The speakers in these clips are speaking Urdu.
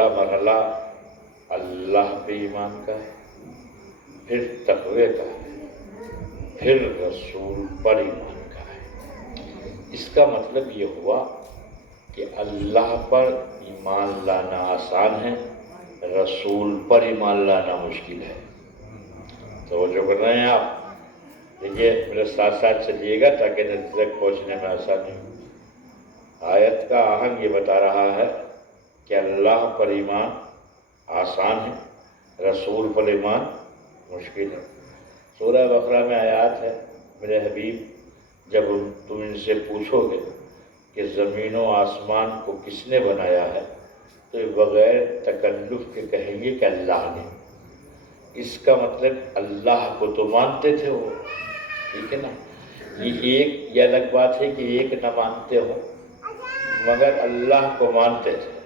پہلا مرحلہ اللہ پہ ایمان کا ہے، پھر تقوی کا ہے، پھر رسول پر ایمان کا ہے۔ اس کا مطلب یہ ہوا کہ اللہ پر ایمان لانا آسان ہے، رسول پر ایمان لانا مشکل ہے۔ توجہ کر رہے ہیں آپ؟ دیکھیے میرے ساتھ ساتھ چلیے گا تاکہ نتیجے تک پہنچنے میں آسانی ہو۔ آیت کا آہنگ یہ بتا رہا ہے کہ اللہ پر ایمان آسان ہے، رسول پر ایمان مشکل ہے۔ سورہ بقرہ میں آیات ہے، میرے حبیب جب تم ان سے پوچھو گے کہ زمین و آسمان کو کس نے بنایا ہے تو بغیر تکلف کے کہیں گے کہ اللہ نے۔ اس کا مطلب اللہ کو تو مانتے تھے وہ، ٹھیک ہے نا؟ یہ الگ بات ہے کہ ایک نہ مانتے ہو، مگر اللہ کو مانتے تھے۔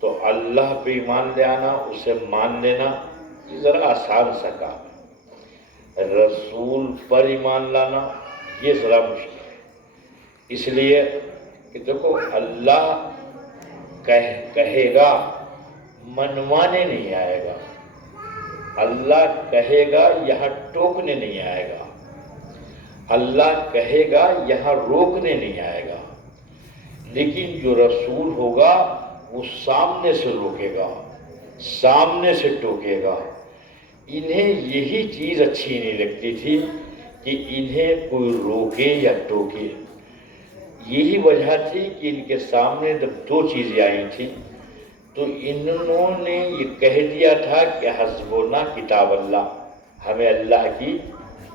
تو اللہ پہ ایمان لے آنا، اسے مان لینا، یہ ذرا آسان سا کام ہے۔ رسول پر ایمان لانا یہ ذرا مشکل ہے، اس لیے کہ دیکھو اللہ کہے گا، منوانے نہیں آئے گا۔ اللہ کہے گا، یہاں ٹوکنے نہیں آئے گا۔ اللہ کہے گا، یہاں روکنے نہیں آئے گا۔ لیکن جو رسول ہوگا وہ سامنے سے روکے گا، سامنے سے ٹوکے گا۔ انہیں یہی چیز اچھی نہیں لگتی تھی کہ انہیں کوئی روکے یا ٹوکے۔ یہی وجہ تھی کہ ان کے سامنے جب دو چیزیں آئی تھیں تو انہوں نے یہ کہہ دیا تھا کہ حسبنا کتاب اللہ، ہمیں اللہ کی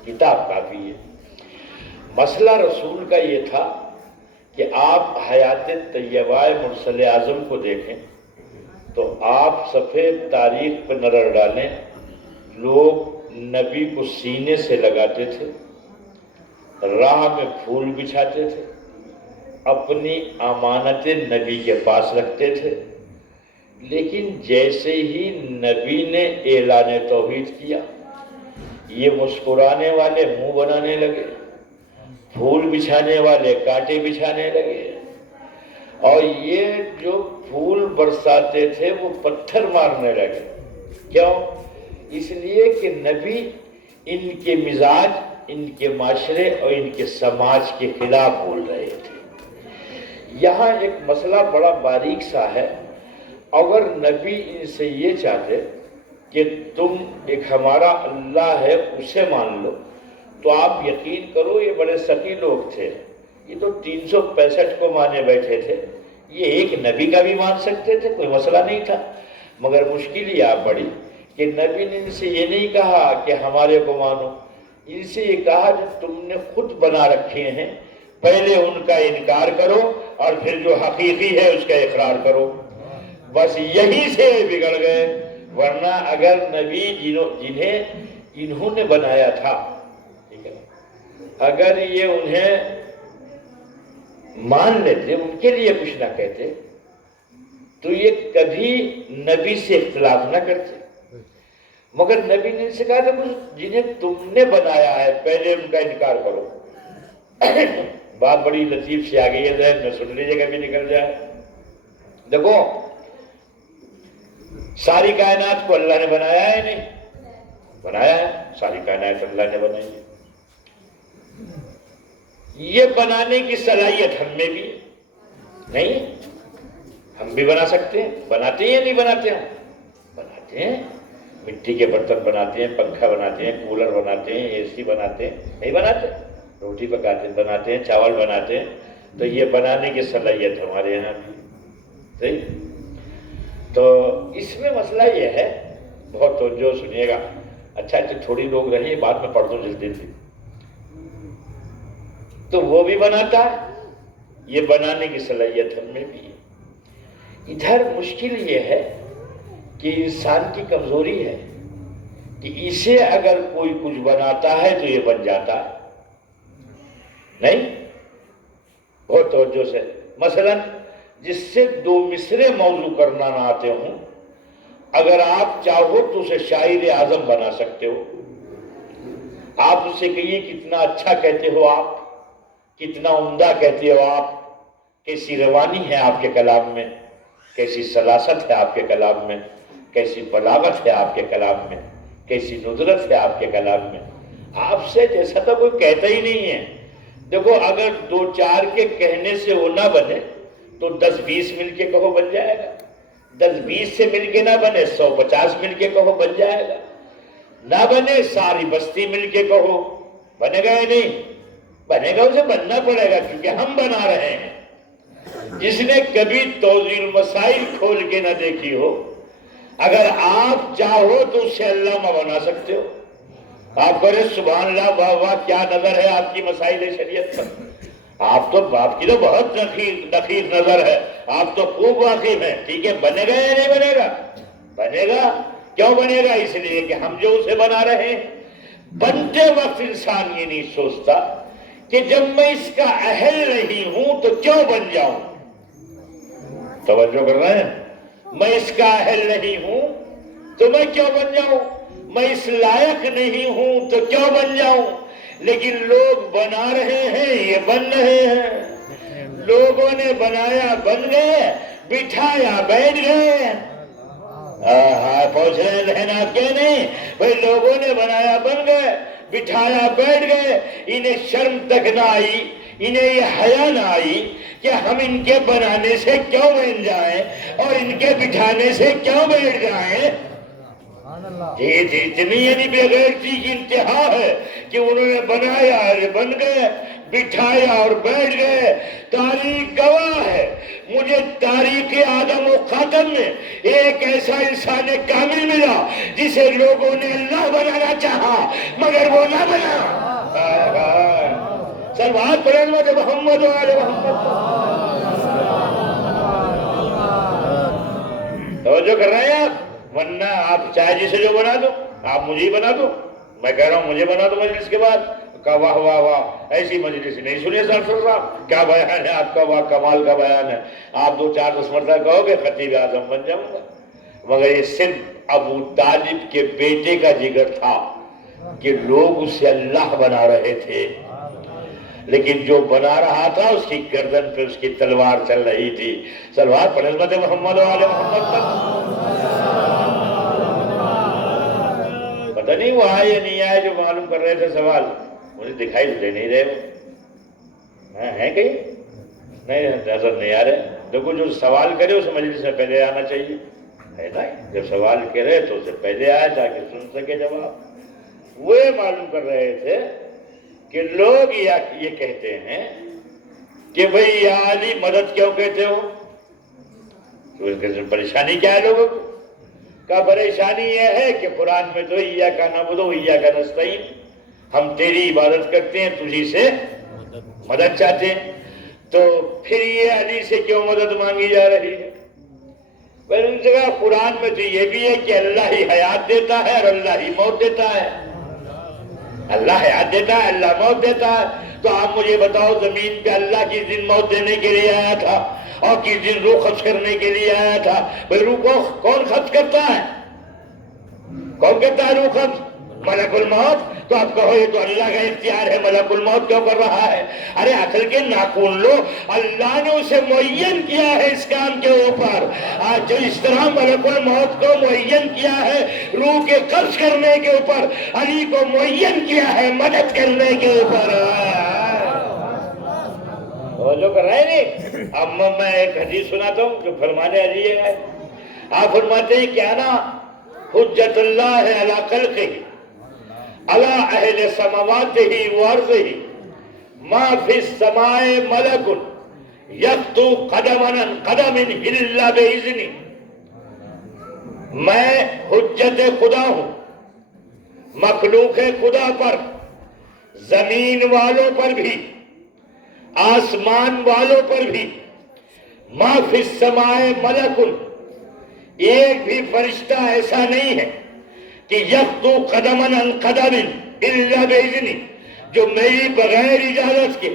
کتاب کافی ہے۔ مسئلہ رسول کا یہ تھا کہ آپ حیات طیبہ مرسل اعظم کو دیکھیں تو آپ صفحے تاریخ پہ نظر ڈالیں، لوگ نبی کو سینے سے لگاتے تھے، راہ میں پھول بچھاتے تھے، اپنی امانتیں نبی کے پاس رکھتے تھے۔ لیکن جیسے ہی نبی نے اعلان توحید کیا، یہ مسکرانے والے منہ بنانے لگے، پھول بچھانے والے کانٹے بچھانے لگے، اور یہ جو پھول برساتے تھے وہ پتھر مارنے لگے۔ کیوں؟ اس لیے کہ نبی ان کے مزاج، ان کے معاشرے اور ان کے سماج کے خلاف بول رہے تھے۔ یہاں ایک مسئلہ بڑا باریک سا ہے۔ اگر نبی ان سے یہ چاہتے کہ تم ایک ہمارا اللہ ہے اسے مان لو، تو آپ یقین کرو یہ بڑے سخی لوگ تھے، یہ تو 365 کو مانے بیٹھے تھے، یہ ایک نبی کا بھی مان سکتے تھے، کوئی مسئلہ نہیں تھا۔ مگر مشکل یہ آ پڑی کہ نبی نے ان سے یہ نہیں کہا کہ ہمارے کو مانو، ان سے یہ کہا جو تم نے خود بنا رکھے ہیں پہلے ان کا انکار کرو اور پھر جو حقیقی ہے اس کا اقرار کرو۔ بس یہی سے بگڑ گئے۔ ورنہ اگر نبی جنہیں انہوں نے بنایا تھا، ٹھیک ہے، اگر یہ انہیں مان لیتے، ان کے لیے کچھ نہ کہتے، تو یہ کبھی نبی سے اختلاف نہ کرتے۔ مگر نبی نے ان سے کہا تھا جنہیں تم نے بنایا ہے پہلے ان کا انکار کرو۔ بات بڑی لطیف سی آ گئی ہے، ذہن میں سن لیجیے، کبھی نکل جائے۔ دیکھو ساری کائنات کو اللہ نے بنایا ہے نہیں؟ بنایا ہے، ساری کائنات اللہ نے بنائی ہے۔ یہ بنانے کی صلاحیت ہم میں بھی نہیں؟ ہم بھی بنا سکتے ہیں، بناتے ہیں یا نہیں بناتے؟ ہم بناتے ہیں، مٹی کے برتن بناتے ہیں، پنکھا بناتے ہیں، کولر بناتے ہیں، اے سی بناتے ہیں، نہیں بناتے؟ روٹی پکاتے بناتے ہیں، چاول بناتے ہیں۔ تو یہ بنانے کی صلاحیت ہمارے یہاں بھی، صحیح؟ تو اس میں مسئلہ یہ ہے، بہت توجہ سنیے گا، اچھا تھوڑی لوگ رہیں، بعد میں پڑھ دوں جلدی سے۔ تو وہ بھی بناتا ہے، یہ بنانے کی صلاحیت ہم میں بھی ہے۔ ادھر مشکل یہ ہے کہ انسان کی کمزوری ہے کہ اسے اگر کوئی کچھ بناتا ہے تو یہ بن جاتا ہے، نہیں؟ بہت توجہ سے، مثلا جس سے دو مصرے موضوع کرنا نہ آتے ہوں، اگر آپ چاہو تو اسے شاعر اعظم بنا سکتے ہو۔ آپ اسے کہیے کتنا اچھا کہتے ہو آپ، کتنا عمدہ کہتے ہو آپ، کیسی روانی ہے آپ کے کلام میں، کیسی سلاست ہے آپ کے کلام میں، کیسی بلاغت ہے آپ کے کلام میں، کیسی ندرت ہے آپ کے کلام میں. آپ سے جیسا تو کوئی کہتا ہی نہیں ہے. دیکھو اگر 2-4 کے کہنے سے وہ نہ بنے تو 10-20 مل کے کہو بن جائے گا. 10-20 سے مل کے نہ بنے 150 مل کے کہو بن جائے گا. نہ بنے ساری بستی مل کے کہو بنے گا یا نہیں بنے گا. اسے بننا پڑے گا کیونکہ ہم بنا رہے ہیں. جس نے کبھی توضیح المسائل کھول کے نہ دیکھی ہو، اگر آپ چاہو تو اس سے علامہ بنا سکتے ہو. آپ کرے سبحان اللہ واہ واہ کیا نظر ہے آپ کی مسائل شریعت پر. آپ کی تو بہت نخیر نظر ہے، آپ تو خوب واقف ہیں. ٹھیک ہے، بنے گا یا نہیں بنے گا؟ بنے گا. کیوں بنے گا؟ اس لیے کہ ہم جو اسے بنا رہے ہیں. بنتے وقت انسان یہ نہیں سوچتا کہ جب میں اس کا اہل نہیں ہوں تو کیوں بن جاؤں. توجہ کر رہے ہیں؟ میں اس کا اہل نہیں ہوں تو میں کیوں بن جاؤں، میں اس لائق نہیں ہوں تو کیوں بن جاؤں. لیکن لوگ بنا رہے ہیں، یہ بن رہے ہیں. لوگوں نے بنایا بن گئے، بٹھایا بیٹھ گئے. پہنچ رہے ذہن آپ کے نہیں بھائی. لوگوں نے بنایا بن گئے، بٹھایا بیٹھ گئے. انہیں شرم تک نہ آئی، انہیں یہ حیا نہ آئی کہ ہم ان کے بنانے سے کیوں بن جائیں اور ان کے بٹھانے سے کیوں بیٹھ جائیں. اتنی یعنی بغیرتی کی انتہا ہے کہ انہوں نے بنایا اور بن گئے، بٹھایا اور بیٹھ گئے. تاریخ گواہ ہے. مجھے تاریخ آدم و خاتم میں ایک ایسا انسان کامل ملا جسے لوگوں نے اللہ بنانا چاہا مگر وہ نہ بنا. سلوات پڑھیں محمد وآل محمد. توجہ کر رہے ہیں آپ؟ ورنہ آپ چاہے جسے جو بنا دو، آپ مجھے ہی بنا دو. میں کہہ رہا ہوں مجھے بنا دو مجلس کے بعد. کہا واہ واہ واہ، ایسی مجلس نہیں سنی سرفر صاحب. کیا بیان ہے آپ کا، واہ کمال کا بیان ہے. آپ 2-4 مرتبہ کہو گے خطیب اعظم بن جاؤں گا. مگر یہ صرف ابو طالب کے بیٹے کا جگر تھا کہ لوگ اسے اللہ بنا رہے تھے، لیکن جو بنا رہا تھا اس کی گردن پہ اس کی تلوار چل رہی تھی. سلوات پر عظمت محمد وآل محمد پر. پتہ نہیں وہ آئے یا نہیں آئے جو معلوم کر رہے تھے سوال. مجھے دکھائی دے نہیں رہے وہ ہیں کہیں نہیں، نظر نہیں آ رہے. دیکھو جو سوال کرے اسے مجلس سے پہلے آنا چاہیے ہے نا. جب سوال کرے تو اسے پہلے آئے تاکہ سن سکے جواب. وہ معلوم کر رہے تھے کہ لوگ یہ کہتے ہیں کہ بھئی یا علی مدد کیوں کہتے ہو. پریشانی کیا ہے لوگوں کو؟ کہا پریشانی یہ ہے کہ قرآن میں تو ایاک نعبد و ایاک نستعین، ہم تیری عبادت کرتے ہیں تجھی سے مدد چاہتے ہیں، تو پھر یہ علی سے کیوں مدد مانگی جا رہی ہے. پھر ان سے کہا قرآن میں تو یہ بھی ہے کہ اللہ ہی حیات دیتا ہے اور اللہ ہی موت دیتا ہے. اللہ حیات دیتا ہے، اللہ موت دیتا ہے. تو آپ مجھے بتاؤ زمین پہ اللہ کس دن موت دینے کے لیے آیا تھا اور کس دن روح خرچ کرنے کے لیے آیا تھا؟ بھئی روح کو کون خرچ کرتا ہے؟ کون کرتا ہے روح خرچ؟ ملک الموت. تو آپ کہو یہ تو اللہ کا اختیار ہے، ملک الموت کیوں کر رہا ہے؟ ارے عقل کے ناخن لو. اللہ نے اسے معین کیا ہے اس کام کے اوپر. آج جو اس طرح ملک الموت کو معین کیا ہے روح کے قبض کرنے کے اوپر، علی کو معین کیا ہے مدد کرنے کے اوپر. جو کر رہے نہیں. اب میں ایک حدیث سناتا ہوں جو فرمانے علی ہے. آپ فرماتے ہیں کیا نا حجت اللہ علی خلقہ علی اہل سماواتہ وارضہ ما فی السماء ملک یخطو قدما عن قدم الا باذنہ. میں حجت خدا ہوں مخلوق خدا پر، زمین والوں پر بھی آسمان والوں پر بھی. ما فی السماء ملک، ایک بھی فرشتہ ایسا نہیں ہے کہ یخطو قدما عن قدم الا باذنہ، جو میری بغیر اجازت کے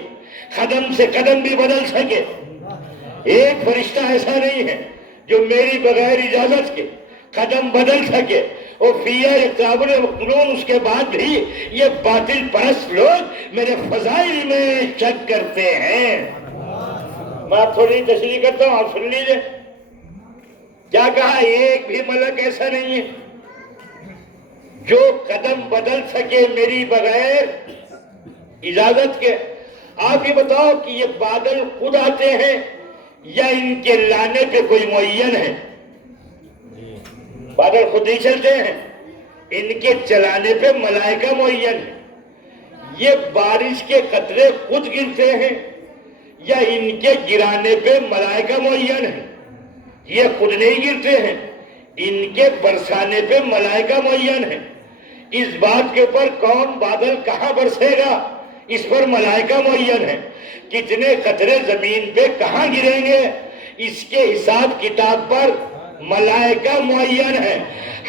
قدم سے قدم بھی بدل سکے. ایک فرشتہ ایسا نہیں ہے جو میری بغیر اجازت کے قدم بدل سکے. اور فیہ قابل مقنون. اس کے بعد بھی یہ باطل پرست لوگ میرے فضائل میں شک کرتے ہیں. میں تھوڑی تشریح کرتا ہوں، آپ سن لیجئے. کیا کہا؟ ایک بھی ملک ایسا نہیں ہے جو قدم بدل سکے میری بغیر اجازت کے۔ آپ یہ بتاؤ کہ یہ بادل خود آتے ہیں یا ان کے لانے پہ کوئی معین ہے؟ بادل خود ہی چلتے ہیں، ان کے چلانے پہ ملائکہ معین ہے۔ یہ بارش کے قطرے خود گرتے ہیں یا ان کے گرانے پہ ملائکہ معین ہے؟ یہ خود نہیں گرتے ہیں، ان کے برسانے پہ ملائکہ معین ہے۔ اس بات کے اوپر کون بادل کہاں برسے گا اس پر ملائکہ معین ہے۔ کتنے قطرے زمین پہ کہاں گریں گے اس کے حساب کتاب پر ملائکہ معین ہے۔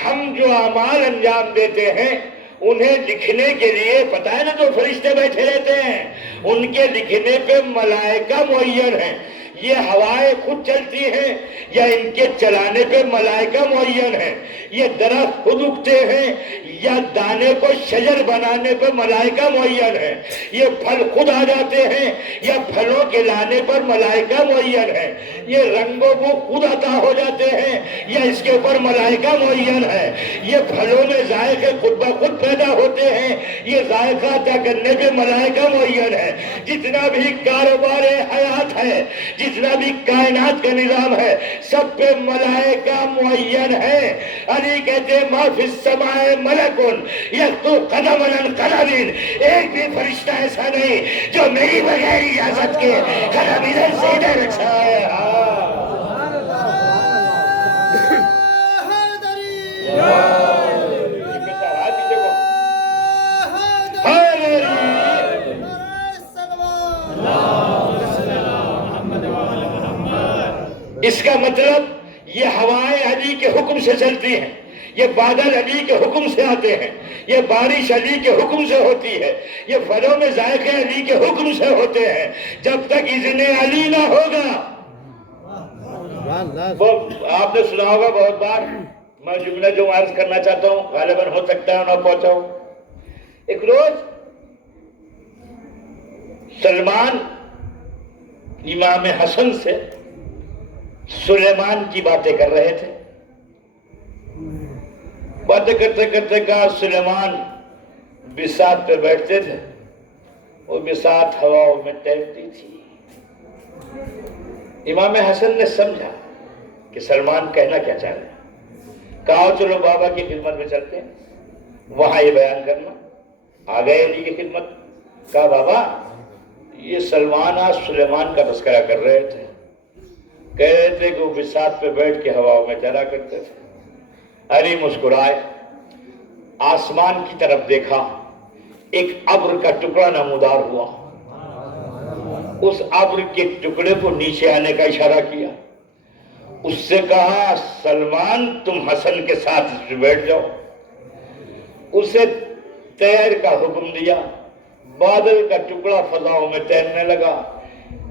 ہم جو اعمال انجام دیتے ہیں انہیں لکھنے کے لیے پتہ ہے نا جو فرشتے بیٹھے رہتے ہیں ان کے لکھنے پہ ملائکہ معین ہیں۔ یہ ہوائیں خود چلتی ہیں یا ان کے چلانے پہ ملائکہ معین ہیں؟ یہ درخت خود اگتے ہیں یا دانے کو شجر بنانے پہ ملائکہ معین ہیں؟ یہ پھل خود آ جاتے ہیں یا پھلوں کے لانے پر ملائکہ معین ہیں؟ یہ رنگوں کو خود عطا ہو جاتے ہیں یا اس کے اوپر ملائکہ معین ہے؟ یہ پھلوں میں ذائقے خود بخود پیدا ہوتے ہیں، یہ ذائقہ عطا کرنے پہ ملائکہ معین ہے۔ جتنا بھی کاروبار حیات ہے، جتنا بھی کائنات کا نظام ہے، سب پہ ملائکہ معین ہے۔ علی کہتے ہیں ما فی السماء ملکن یخطو قدما عن قدم، ایک بھی فرشتہ ایسا نہیں جو میری بغیر اجازت کے قدم ادھر سے ادھر اچھائے۔ اس کا مطلب یہ ہوائیں علی کے حکم سے چلتی ہیں، یہ بادل علی کے حکم سے آتے ہیں، یہ بارش علی کے حکم سے ہوتی ہے، یہ پھلوں میں ذائقے علی کے حکم سے ہوتے ہیں۔ جب تک اذن علی نہ ہوگا، وہ آپ نے سنا ہوگا بہت بار، میں جملہ جو عرض کرنا چاہتا ہوں غالباً ہو سکتا ہے نہ پہنچا ہوں۔ ایک روز سلمان امام حسن سے سلیمان کی باتیں کر رہے تھے۔ باتیں کرتے کرتے کہا سلیمان بساط پہ بیٹھتے تھے، وہ بساط ہواؤں میں تیرتی تھی۔ امام حسن نے سمجھا کہ سلمان کہنا کیا چاہ رہے ہیں، کہا چلو بابا کی خدمت میں چلتے ہیں، وہاں یہ بیان کرنا۔ آ گئے علی کی خدمت، کہا بابا یہ سلمان آج سلیمان کا تذکرہ کر رہے تھے، کہہ رہے تھے کہ وہ بساط پہ بیٹھ کے ہواؤں میں تیرا کرتے تھے۔ علی مسکرائے، آسمان کی طرف دیکھا، ایک ابر کا ٹکڑا نمودار ہوا، اس ابر کے ٹکڑے کو نیچے آنے کا اشارہ کیا، اس سے کہا سلمان تم حسن کے ساتھ بیٹھ جاؤ۔ اسے تیر کا حکم دیا، بادل کا ٹکڑا فضاؤں میں تیرنے لگا۔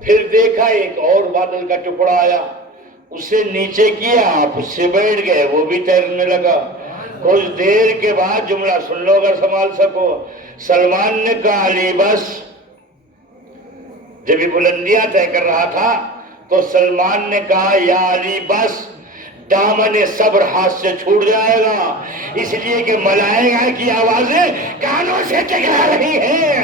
پھر دیکھا ایک اور بادل کا ٹکڑا آیا، اسے نیچے کیا، آپ اس سے بیٹھ گئے، وہ بھی تیرنے لگا۔ کچھ دیر کے بعد جملہ سن لو اگر سنبھال سکو، سلمان نے کہا علی بس۔ جب یہ بلندیاں طے کر رہا تھا تو سلمان نے کہا یا علی بس، دامن صبر ہاتھ سے چھوٹ جائے گا، اس لیے کہ ملائکہ کی آوازیں کانوں سے ٹکرا رہی ہیں۔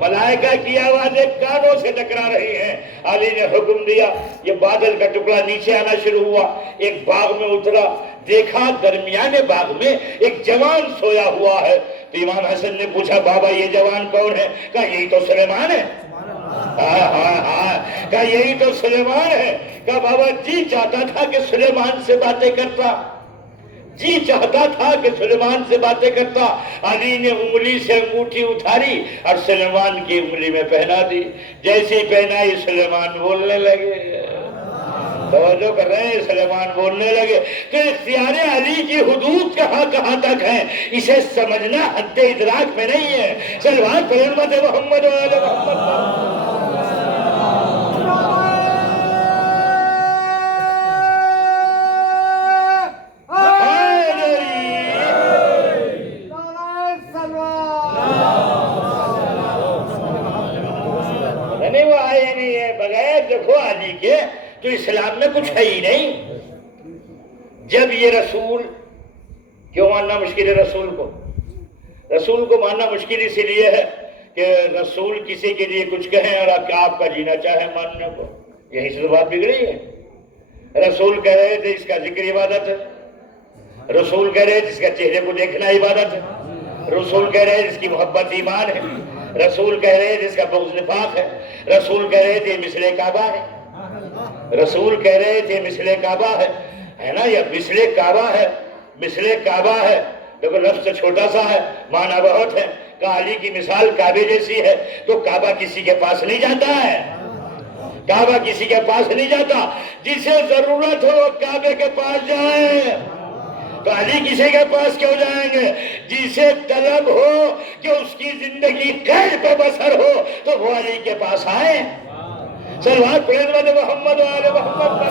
ملائکہ کی آوازیں کانوں سے ٹکرا رہی ہیں۔ علی نے حکم دیا، یہ بادل کا ٹکڑا نیچے آنا شروع ہوا، ایک باغ میں اترا، دیکھا درمیان باغ میں ایک جوان سویا ہوا ہے۔ تو امام حسن نے پوچھا بابا یہ جوان کون ہے؟ کہا یہی تو سلیمان ہے۔ کہا یہی تو سلیمان ہے۔ کہا بابا جی چاہتا تھا کہ سلیمان سے باتیں کرتا، جی چاہتا تھا کہ سلیمان سے باتیں کرتا۔ علی نے انگلی سے انگوٹھی اتاری اور سلیمان کی انگلی میں پہنا دی، جیسے ہی پہنائی سلیمان بولنے لگے۔ توجہ کر رہے ہیں، سلیمان بولنے لگے۔ تو اختیار علی کی حدود کہاں کہاں تک ہیں اسے سمجھنا حد ادراک میں نہیں ہے۔ سلمان پر امت محمد و آل محمد۔ نہیں وہ آئے نہیں ہے، بغیر دیکھو علی کے تو اسلام میں کچھ ہے ہی نہیں۔ جب یہ رسول، کیوں ماننا مشکل ہے رسول کو؟ رسول کو ماننا مشکل اس لیے ہے کہ رسول کسی کے لیے کچھ کہیں اور آپ کا جینا چاہے ماننے کو، یہیں سے تو بات بگڑی ہے۔ رسول کہہ رہے تھے اس کا ذکر عبادت ہے، رسول کہہ رہے تھے اس کا چہرے کو دیکھنا عبادت ہے، رسول کہہ رہے تھے اس کی محبت ایمان ہے، رسول کہہ رہے تھے اس کا بغض نفاق ہے، رسول کہہ رہے تھے مثل کعبہ ہے، رسول کہہ رہے تھے مثل کعبہ ہے نا، یہ مثل کعبہ ہے، مثل کعبہ ہے، دیکھو لفظ چھوٹا سا ہے معنی بہت ہے، کہ علی کی مثال کعبے جیسی ہے، تو کعبہ کسی کے پاس نہیں جاتا ہے، کعبہ کسی کے پاس نہیں جاتا، جسے ضرورت ہو کعبے کے پاس جائیں، تو علی کسی کے پاس کیوں جائیں گے؟ جسے طلب ہو کہ اس کی زندگی خیر پہ بسر ہو تو وہ علی کے پاس آئے۔ صلوات پڑھیں محمد و آل محمد پر۔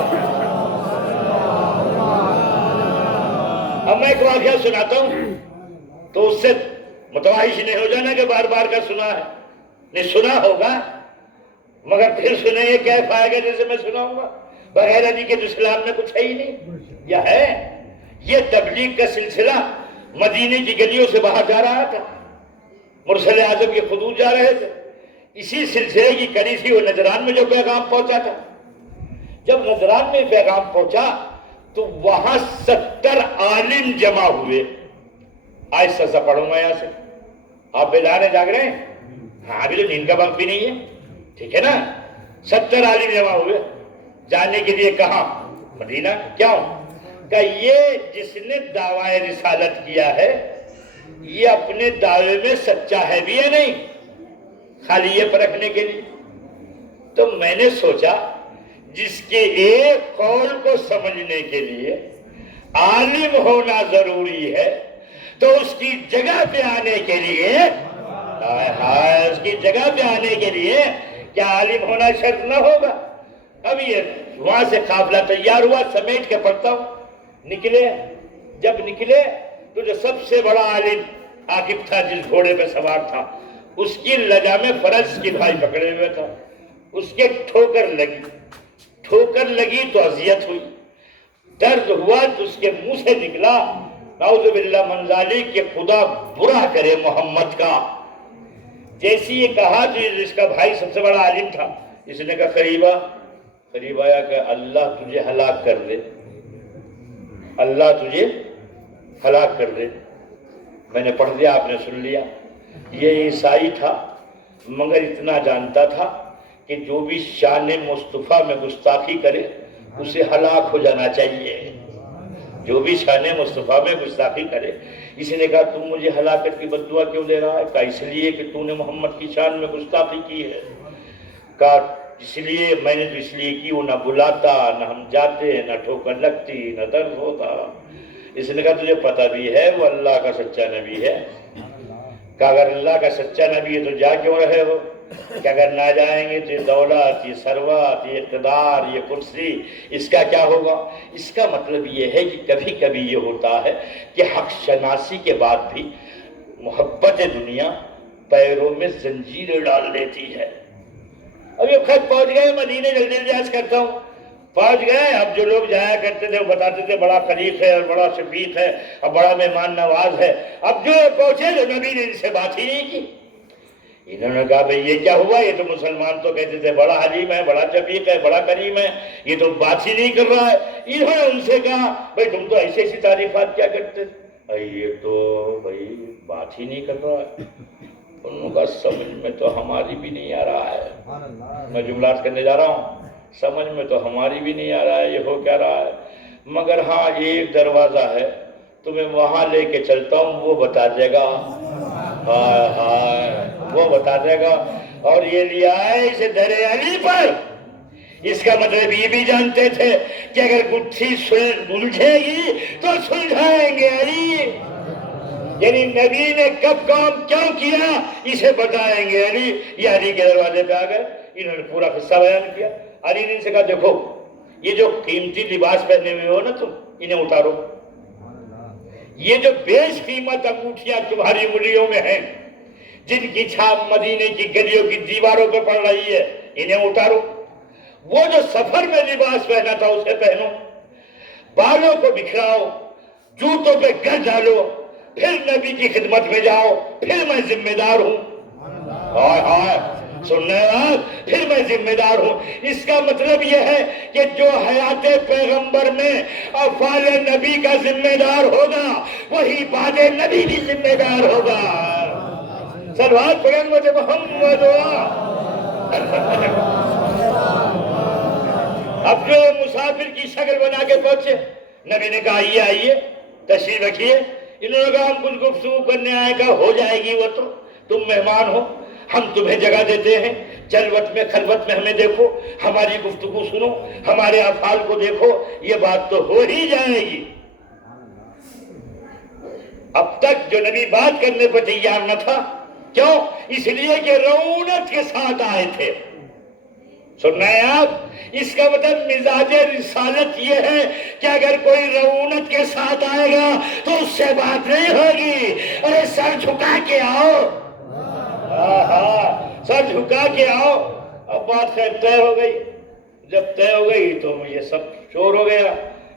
اب میں ایک واقعہ سناتا ہوں تو اس سے متوحش نہیں ہو جانا کہ بار بار کا سنا ہے، نہیں سنا ہوگا مگر پھر سنیں یہ کیف آئے گا جیسے میں سناؤں گا، بغیر علی کے تو اسلام میں کچھ ہے ہی نہیں، یا ہے؟ یہ تبلیغ کا سلسلہ مدینے کی گلیوں سے باہر جا رہا تھا، مرسل اعظم کے خطوط جا رہے تھے، اسی سلسلے کی کڑی تھی وہ نجران میں جو پیغام پہنچا تھا۔ جب نجران میں پیغام پہنچا تو وہاں 70 عالم جمع ہوئے۔ آج سزا پڑھوں گا یہاں سے، آپ بیدار ہیں، جاگ رہے ہیں؟ ہاں ابھی تو نیند کا وقت بھی نہیں ہے، ٹھیک ہے نا؟ 70 عالم جمع ہوئے، جانے کے لیے کہاں؟ مدینہ۔ کیوں؟ کہ یہ جس نے دعوی رسالت کیا ہے یہ اپنے دعوے میں سچا ہے بھی یا نہیں، خالی یہ پرکھنے کے لیے۔ تو میں نے سوچا جس کے ایک قول کو سمجھنے کے لیے عالم ہونا ضروری ہے تو اس کی جگہ پہ آنے کے لیے، اس کی جگہ پہ آنے کے لیے کیا عالم ہونا شرط نہ ہوگا؟ اب یہ وہاں سے قافلہ تیار ہوا، سمیٹ کے پڑھتا ہوں، نکلے۔ جب نکلے تو جو سب سے بڑا عالم عاقب تھا، جس گھوڑے پہ سوار تھا، اس کی لجا میں فرض کی بھائی پکڑے ہوئے تھا، اس کے ٹھوکر لگی تو اذیت ہوئی، درد ہوا تو اس کے منہ سے نکلا نعوذ باللہ من ذالک کہ خدا برا کرے محمد کا۔ جیسی یہ کہا تو اس کا بھائی سب سے بڑا عالم تھا، اس نے کہا قریب آیا کہ اللہ تجھے ہلاک کر دے، اللہ تجھے ہلاک کر دے۔ میں نے پڑھ دیا، آپ نے سن لیا۔ یہ عیسائی تھا مگر اتنا جانتا تھا کہ جو بھی شان مصطفیٰ میں گستاخی کرے اسے ہلاک ہو جانا چاہیے، جو بھی شان مصطفیٰ میں گستاخی کرے۔ اس نے کہا تم مجھے ہلاکت کی بد دعا کیوں دے رہا ہے؟ کہا اس لیے کہ تو نے محمد کی شان میں گستاخی کی ہے۔ کہا اس لیے میں نے تو اس لیے کی، وہ نہ بلاتا، نہ ہم جاتے، نہ ٹھوکر لگتی، نہ درد ہوتا۔ اس نے کہا تجھے پتہ بھی ہے وہ اللہ کا سچا نبی ہے؟ کہ اگر اللہ کا سچا نبی ہے تو جا کیوں رہے ہو؟ کہ اگر نہ جائیں گے تو یہ دولت، یہ ثروت، یہ اقتدار، یہ کرسی، اس کا کیا ہوگا؟ اس کا مطلب یہ ہے کہ کبھی کبھی یہ ہوتا ہے کہ حق شناسی کے بعد بھی محبت دنیا پیروں میں زنجیریں ڈال دیتی ہے۔ اب یہ خط پہنچ گئے مدینے، جلدی جلدی عرض کرتا ہوں، پہنچ گئے۔ اب جو لوگ جایا کرتے تھے وہ بتاتے تھے بڑا خلیق ہے اور بڑا شفیق ہے اور بڑا مہمان نواز ہے۔ اب جو پہنچے تو نبی نے ان سے بات ہی نہیں کی۔ انہوں نے کہا بھئی یہ کیا ہوا؟ یہ تو مسلمان تو کہتے تھے بڑا حلیم ہے، بڑا شفیق ہے، بڑا کریم ہے، یہ تو بات ہی نہیں کر رہا ہے۔ انہوں نے ان سے کہا بھئی تم تو ایسی ایسی تعریفات کیا کرتے تھے، یہ تو بھئی بات ہی نہیں کر رہا ہے۔ انہوں کا سمجھ میں تو ہماری بھی نہیں آ رہا ہے، میں جملات کرنے جا رہا ہوں، سمجھ میں تو ہماری بھی نہیں آ رہا ہے یہ ہو کیا رہا ہے، مگر ہاں ایک دروازہ ہے تمہیں وہاں لے کے چلتا ہوں، وہ بتا دے گا، وہ بتا دے گا۔ اور یہ لیا ہے اسے در علی پر۔ اس کا مطلب یہ بھی جانتے تھے کہ اگر گٹھی الجھے گی تو سلجھائیں گے علی، یعنی نبی نے کب کام کیوں کیا اسے بتائیں گے علی۔ یہ علی کے دروازے پہ آ گئے، انہوں نے پورا قصہ بیان کیا۔ علی نے ان سے کہا دیکھو یہ جو قیمتی لباس پہنے ہوئے ہو نا تم، انہیں اتارو، یہ جو بیش قیمت انگوٹھیاں تمہاری انگلیوں میں ہیں جن کی چھاپ مدینے کی گلیوں کی دیواروں پہ پڑ رہی ہے، انہیں اتارو۔ وہ جو سفر میں لباس پہنا تھا اسے پہنو۔ بالوں کو بکھراؤ، جوتوں پہ گرد ڈالو، پھر نبی کی خدمت میں جاؤ، پھر میں ذمہ دار ہوں۔ ہائے ہائے، سننے آپ، پھر میں ذمہ دار ہوں۔ اس کا مطلب یہ ہے کہ جو حیات پیغمبر میں افعال نبی کا ذمہ دار ہوگا وہی بعد نبی بھی ذمہ دار ہوگا۔ صلوات پڑھیں مجھے محمد۔ اب جو مسافر کی شکل بنا کے پہنچے، نبی نے کہا آئیے آئیے تشریف رکھیے۔ انہوں نے کہا ہم کچھ گفتگو کرنے آئے، کہا ہو جائے گی وہ تو، تم مہمان ہو، ہم تمہیں جگہ دیتے ہیں، جلوت میں خلوت میں ہمیں دیکھو، ہماری گفتگو سنو، ہمارے افعال کو دیکھو، یہ بات تو ہو ہی جائے گی۔ اب تک جو نبی بات کرنے پر تیار نہ تھا، کیوں؟ اس لیے کہ رعونت کے ساتھ آئے تھے۔ سننا ہے آپ، اس کا مطلب مزاج رسالت یہ ہے کہ اگر کوئی رعونت کے ساتھ آئے گا تو اس سے بات نہیں ہوگی۔ ارے سر جھکا کے آؤ، سر جھکا کے آؤ۔ اب بات خیر طے ہو گئی۔ جب طے ہو گئی تو یہ سب شور ہو گیا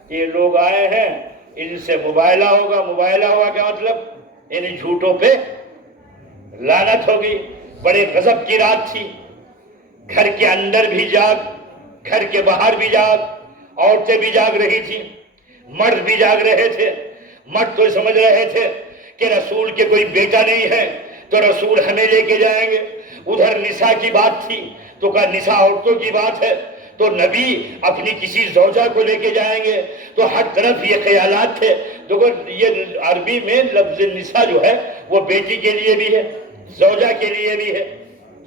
کہ یہ لوگ آئے ہیں، ان سے مباہلہ ہوگا۔ مباہلہ ہوا کیا مطلب؟ ان جھوٹوں پہ لعنت ہوگی۔ بڑے غضب کی رات تھی، گھر کے اندر بھی جاگ، گھر کے باہر بھی جاگ، عورتیں بھی جاگ رہی تھیں، مرد بھی جاگ رہے تھے۔ مرد تو سمجھ رہے تھے کہ رسول کے کوئی بیٹا نہیں ہے تو رسول ہمیں لے کے جائیں گے۔ ادھر نساء کی بات تھی تو کہا نساء عورتوں کی بات ہے تو نبی اپنی کسی زوجہ کو لے کے جائیں گے، تو ہر طرف یہ خیالات تھے۔ دیکھو یہ عربی میں لفظ نساء جو ہے وہ بیٹی کے لیے بھی ہے، زوجہ کے لیے بھی ہے،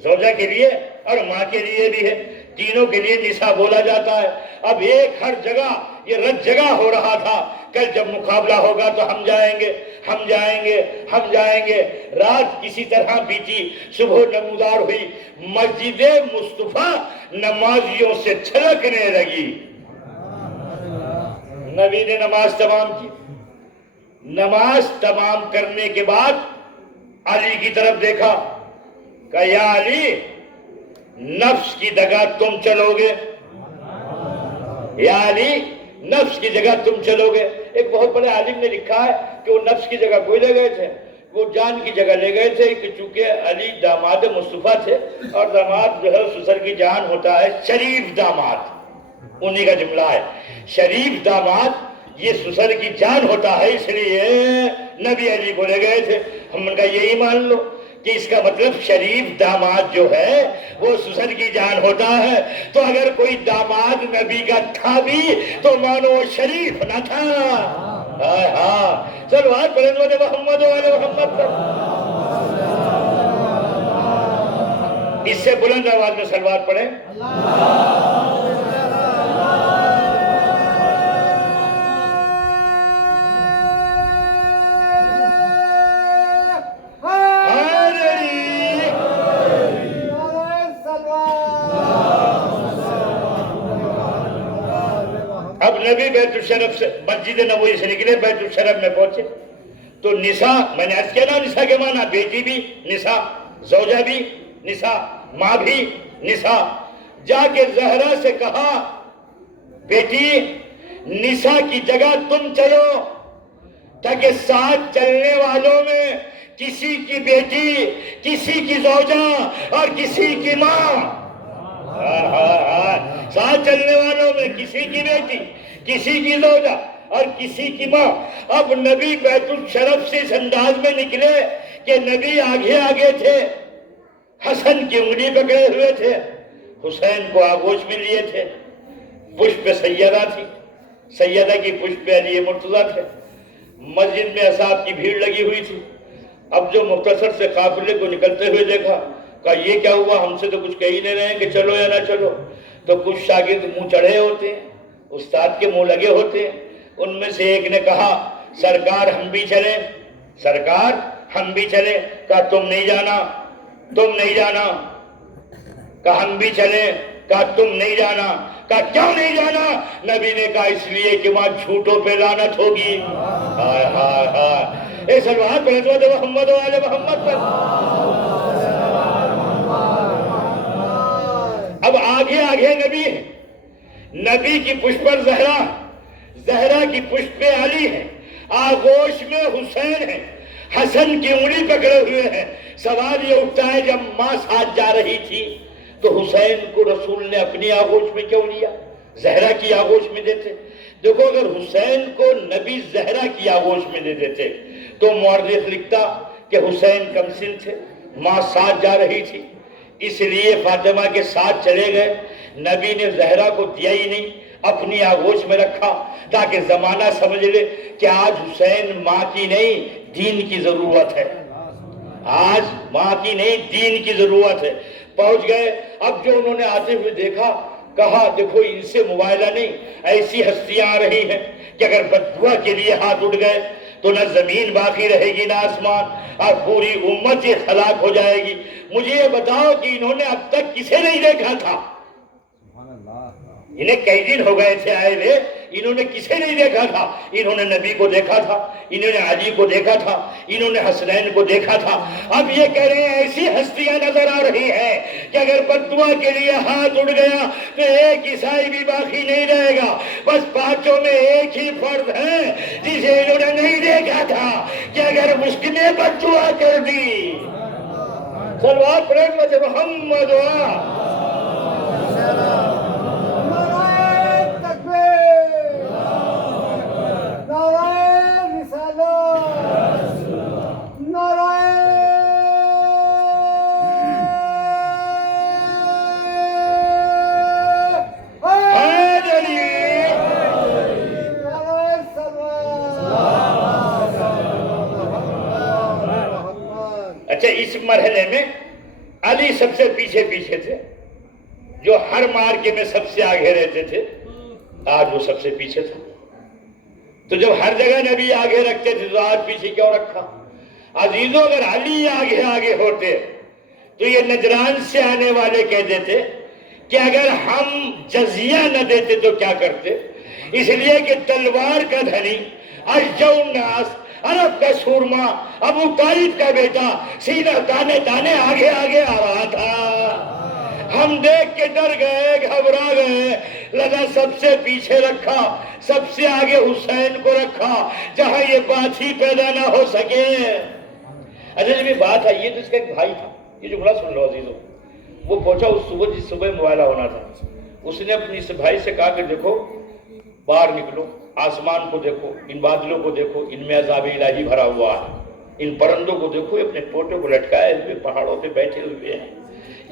زوجہ کے لیے اور ماں کے لیے بھی ہے، تینوں کے لیے نساء بولا جاتا ہے۔ اب ایک ہر جگہ یہ رد جگہ ہو رہا تھا، کل جب مقابلہ ہوگا تو ہم جائیں گے، ہم جائیں گے، ہم جائیں گے۔ رات کسی طرح بیتی، صبح نمودار ہوئی، مسجد مصطفیٰ نمازیوں سے چھلکنے لگی۔ نبی نے نماز تمام کی۔ نماز تمام کرنے کے بعد علی کی طرف دیکھا، کہا یا علی، نفس کی جگہ تم چلو گے، یا علی نفس کی جگہ تم چلو گے۔ ایک بہت بڑے عالم نے لکھا ہے کہ وہ نفس کی جگہ کوئی لے گئے تھے، وہ جان کی جگہ لے گئے تھے، کہ چونکہ علی داماد مصطفیٰ تھے اور داماد جو ہے سسر کی جان ہوتا ہے، شریف داماد، انہی کا جملہ ہے، شریف داماد یہ سسر کی جان ہوتا ہے، اس لیے نبی علی کو لے گئے تھے۔ ہم نے کہا یہی مان لو کہ اس کا مطلب شریف داماد جو ہے وہ سسر کی جان ہوتا ہے، تو اگر کوئی داماد نبی کا تھا بھی تو مانو وہ شریف نہ تھا۔ ہاں صلوات پڑھیں محمد وعلی محمد پر۔ اس سے بلند آواز میں صلوات پڑھیں۔ اب نبی بیت الشرف سے مسجد نبوی سے نکلے، بیت الشرف میں پہنچے تو نساء، میں نے عرض کیا نا نساء کے معنی بیٹی بھی نساء، زوجہ بھی نساء، ماں بھی نساء۔ جا کے زہرا سے کہا بیٹی نساء کی جگہ تم چلو، تاکہ ساتھ چلنے والوں میں کسی کی بیٹی، کسی کی زوجہ اور کسی کی ماں، ساتھ چلنے والوں میں کسی کی بیٹی، کسی کی زوجہ اور کسی کی ماں۔ اب نبی بیت الشرف سے اس انداز میں نکلے کہ نبی آگے آگے تھے، حسن کی انگلی پکڑے ہوئے تھے، حسین کو آغوش میں لیے تھے، پشت پہ سیدہ تھی، سیدہ کی پشت پہ علی مرتضیٰ تھے۔ مسجد میں اصحاب کی بھیڑ لگی ہوئی تھی۔ اب جو مختصر سے قافلے کو نکلتے ہوئے دیکھا، کہا یہ کیا ہوا، ہم سے تو کچھ کہہ ہی نہیں رہے ہیں کہ چلو یا نہ چلو۔ تو کچھ شاگرد منہ چڑھے ہوتے ہیں، استاد کے منہ لگے ہوتے ہیں۔ ان میں سے ایک نے کہا سرکار ہم بھی چلیں، سرکار ہم بھی چلیں۔ کہا تم نہیں جانا، تم نہیں جانا۔ کہا ہم بھی چلیں، کہا تم نہیں جانا۔ کہا کیوں نہیں جانا؟ نبی نے کہا اس لیے کہ وہاں جھوٹوں پہ لعنت ہوگی۔ ہائے ہائے ہائے، اے صلوات پڑھیں محمد وعلی محمد پر۔ اب آگے آگے نبی کی پشت پر زہرا، زہرا کی پشت پہ علی ہے، آغوش میں حسین ہے، حسن کی انگلی پکڑے ہوئے ہیں۔ سوال یہ اٹھتا ہے جب ماں ساتھ جا رہی تھی تو حسین کو رسول نے اپنی آغوش میں کیوں لیا، زہرا کی آغوش میں دیتے؟ دیکھو اگر حسین کو نبی زہرا کی آغوش میں دے دیتے تو مورخ لکھتا کہ حسین کم سن تھے، ماں ساتھ جا رہی تھی، اس لیے فاطمہ کے ساتھ چلے گئے، نبی نے زہرا کو دیا ہی نہیں، اپنی آغوش میں رکھا تاکہ زمانہ سمجھ لے کہ آج حسین ماں کی نہیں دین کی ضرورت ہے، آج ماں کی نہیں دین کی ضرورت ہے۔ پہنچ گئے، اب جو انہوں نے آتے ہوئے دیکھا، کہا دیکھو ان سے موبائلہ نہیں، ایسی ہستیاں آ رہی ہیں کہ اگر بددعا کے لیے ہاتھ اٹھ گئے تو نہ زمین باقی رہے گی نہ آسمان، اور پوری امت یہ ہلاک ہو جائے گی۔ مجھے یہ بتاؤ کہ انہوں نے اب تک کسے نہیں دیکھا تھا؟ انہیں کئی دن ہو گئے تھے آئے ہوئے، انہوں نے کسے نہیں دیکھا تھا؟ انہوں نے نبی کو دیکھا تھا، انہوں نے علی کو دیکھا تھا، انہوں نے حسنین کو دیکھا تھا۔ اب یہ کہہ رہے ہیں ایسی ہستیاں نظر آ رہی ہیں کہ اگر بددعا کے لیے ہاتھ اٹھ گیا تو ایک عیسائی بھی باقی نہیں رہے گا، بس پانچوں میں ایک ہی فرد ہے جسے انہوں نے نہیں دیکھا تھا کہ اگر اس نے بددعا کر دی۔ صلوات پڑھیں گے محمد اچھا، اس مرحلے میں علی سب سے پیچھے تھے، جو ہر مارکے میں سب سے آگے رہتے تھے، آج وہ سب سے پیچھے تھا۔ تو جب ہر جگہ نبی آگے رکھتے تھے تو آج پیچھے کیوں رکھا؟ عزیزوں، اگر علی آگے ہوتے تو یہ نجران سے آنے والے کہہ دیتے کہ اگر ہم جزیہ نہ دیتے تو کیا کرتے؟ اس لیے کہ تلوار کا دھنی اشجع الناس، عرب کا سورما، ابو طالب کا بیٹا سینہ تانے آگے آ رہا تھا۔ ہم دیکھ کے ڈر گئے، گھبرا گئے، لگا سب سے پیچھے رکھا، سب سے آگے حسین کو رکھا جہاں یہ بات ہی پیدا نہ ہو سکے۔ اچھا جب یہ بات آئی ہے تو اس کا ایک بھائی تھا، یہ جملہ سن لو عزیزوں، وہ پہنچا اس صبح موبائلہ ہونا تھا، اس نے اپنی اس بھائی سے کہا کہ دیکھو باہر نکلو، آسمان کو دیکھو، ان بادلوں کو دیکھو، ان میں عذاب الہی بھرا ہوا ہے، ان پرندوں کو دیکھو، اپنے پوٹوں کو لٹکائے ہوئے پہاڑوں پہ بیٹھے ہوئے ہیں،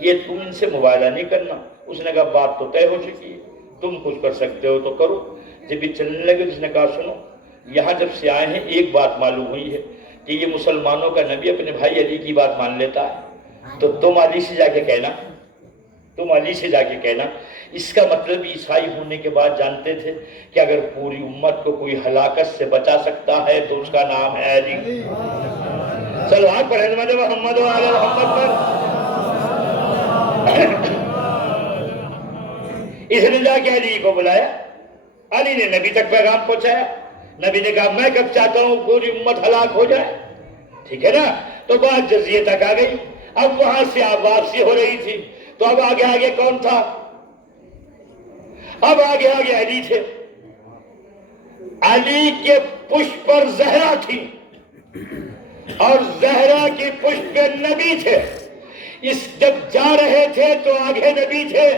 یہ تم ان سے موبائلہ نہیں کرنا۔ اس نے کہا بات تو طے ہو چکی ہے، تم کچھ کر سکتے ہو تو کرو۔ جب یہ چلنے لگے اس نے کہا سنو، یہاں جب سے آئے ہیں ایک بات معلوم ہوئی ہے کہ یہ مسلمانوں کا نبی اپنے بھائی علی کی بات مان لیتا ہے، تو تم علی سے جا کے کہنا۔ اس کا مطلب عیسائی ہونے کے بعد جانتے تھے کہ اگر پوری امت کو کوئی ہلاکت سے بچا سکتا ہے تو اس کا نام ہے علی۔ صلوات پڑھیں محمد و آل محمد پر۔ اس نے جا کے علی کو بلایا، علی نے نبی تک پیغام پہنچایا، نبی نے کہا میں کب چاہتا ہوں پوری امت ہلاک ہو جائے، ٹھیک ہے نا؟ تو بات جزیے تک آ گئی، اب وہاں سے آپ واپسی ہو رہی تھی، تو اب آگے کون تھا؟ اب آگے علی تھے، علی کے پشت پر زہرا تھی اور زہرا کی پشت پہ نبی تھے۔ جب جا رہے تھے تو آگے نبی تھے،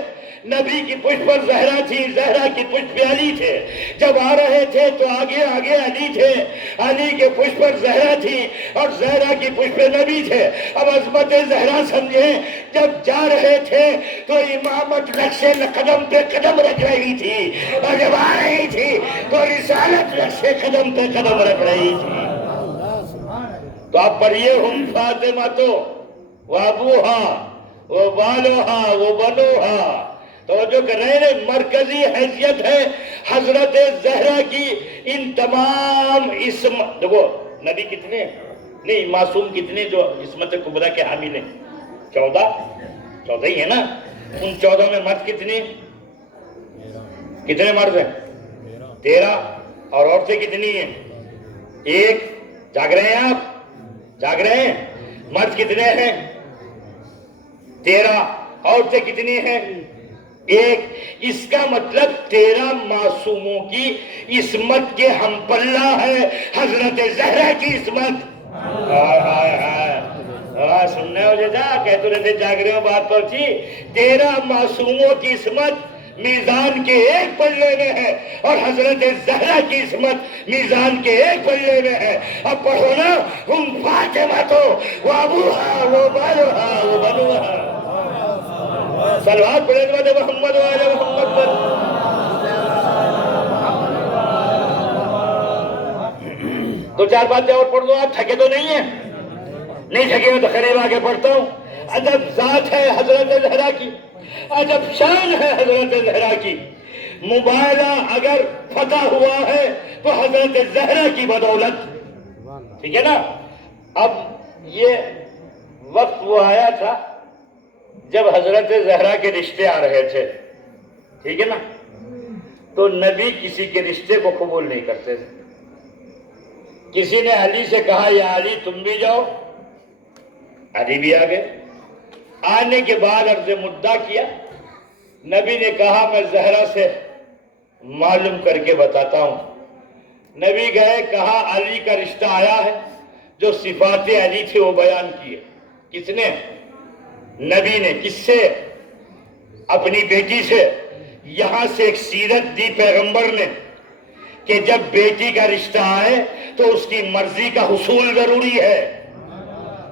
نبی کی پشت پر زہرا تھی، زہرا کی پشت پہ علی تھے۔ جب آ رہے تھے تو آگے علی تھے، علی کے پشت پر زہرا تھی اور زہرا کی پشت پہ نبی تھے۔ اب عظمت زہرا سمجھیں، جب جا رہے تھے تو امامت نقش قدم پہ قدم رکھ رہی تھی، اور جب آ رہی تھی تو رسالت نقش قدم پہ قدم رکھ رہی تھی۔ تو آپ پڑھیے ہم فاطمہ تو وابوہا وبالوہا وبنوہا، توجہ کر رہے ہیں، مرکزی حیثیت ہے حضرت زہرا کی۔ ان تمام اسم دیکھو نبی کتنے نہیں معصوم کتنے جو عصمت کبریٰ کے حامل ہیں؟ 14 ہی ہے نا؟ ان 14 میں مرد کتنے مرد ہیں؟ 13، اور عورتیں کتنی ہیں؟ 1۔ جاگ رہے ہیں آپ؟ جاگ رہے ہیں؟ مرد کتنے ہیں؟ 13، عورتیں کتنی ہیں؟ ایک اس کا مطلب 13 معصوموں کی عصمت کے ہم پلہ ہے حضرت زہرا کی عصمت. ہائے ہائے ہائے سننے ہو جا کہتے رہتے جاگ رہے ہو بات پہنچی. 13 معصوموں کی عصمت میزان کے ایک پلے میں ہے اور حضرت زہرا کی عصمت میزان کے ایک پلے میں ہے. اب پڑھو نا ہم فاطمہ تو وہ ابوہا وہ بالوہا وہ بنوہا. صلوات پڑھیں گے محمد وعلی محمد پر. دو چار باتیں اور پڑھ دو. آپ تھکے تو نہیں ہیں؟ نہیں تھکے میں تو قریب آگے پڑھتا ہوں. عجب ذات ہے حضرت زہرا کی, عجب شان ہے حضرت زہرا کی. مبالہ اگر فتح ہوا ہے تو حضرت زہرا کی بدولت. ٹھیک ہے نا. اب یہ وقت وہ آیا تھا جب حضرت زہرا کے رشتے آ رہے تھے. ٹھیک ہے نا. تو نبی کسی کے رشتے کو قبول نہیں کرتے تھے. کسی نے علی سے کہا یا علی تم بھی جاؤ, علی بھی آ گئے. آنے کے بعد عرض مدعا کیا. نبی نے کہا میں زہرا سے معلوم کر کے بتاتا ہوں. نبی گئے, کہا علی کا رشتہ آیا ہے. جو صفات علی تھے وہ بیان کیے. کس نے؟ نبی نے. کس سے؟ اپنی بیٹی سے. یہاں سے ایک سیرت دی پیغمبر نے کہ جب بیٹی کا رشتہ آئے تو اس کی مرضی کا حصول ضروری ہے.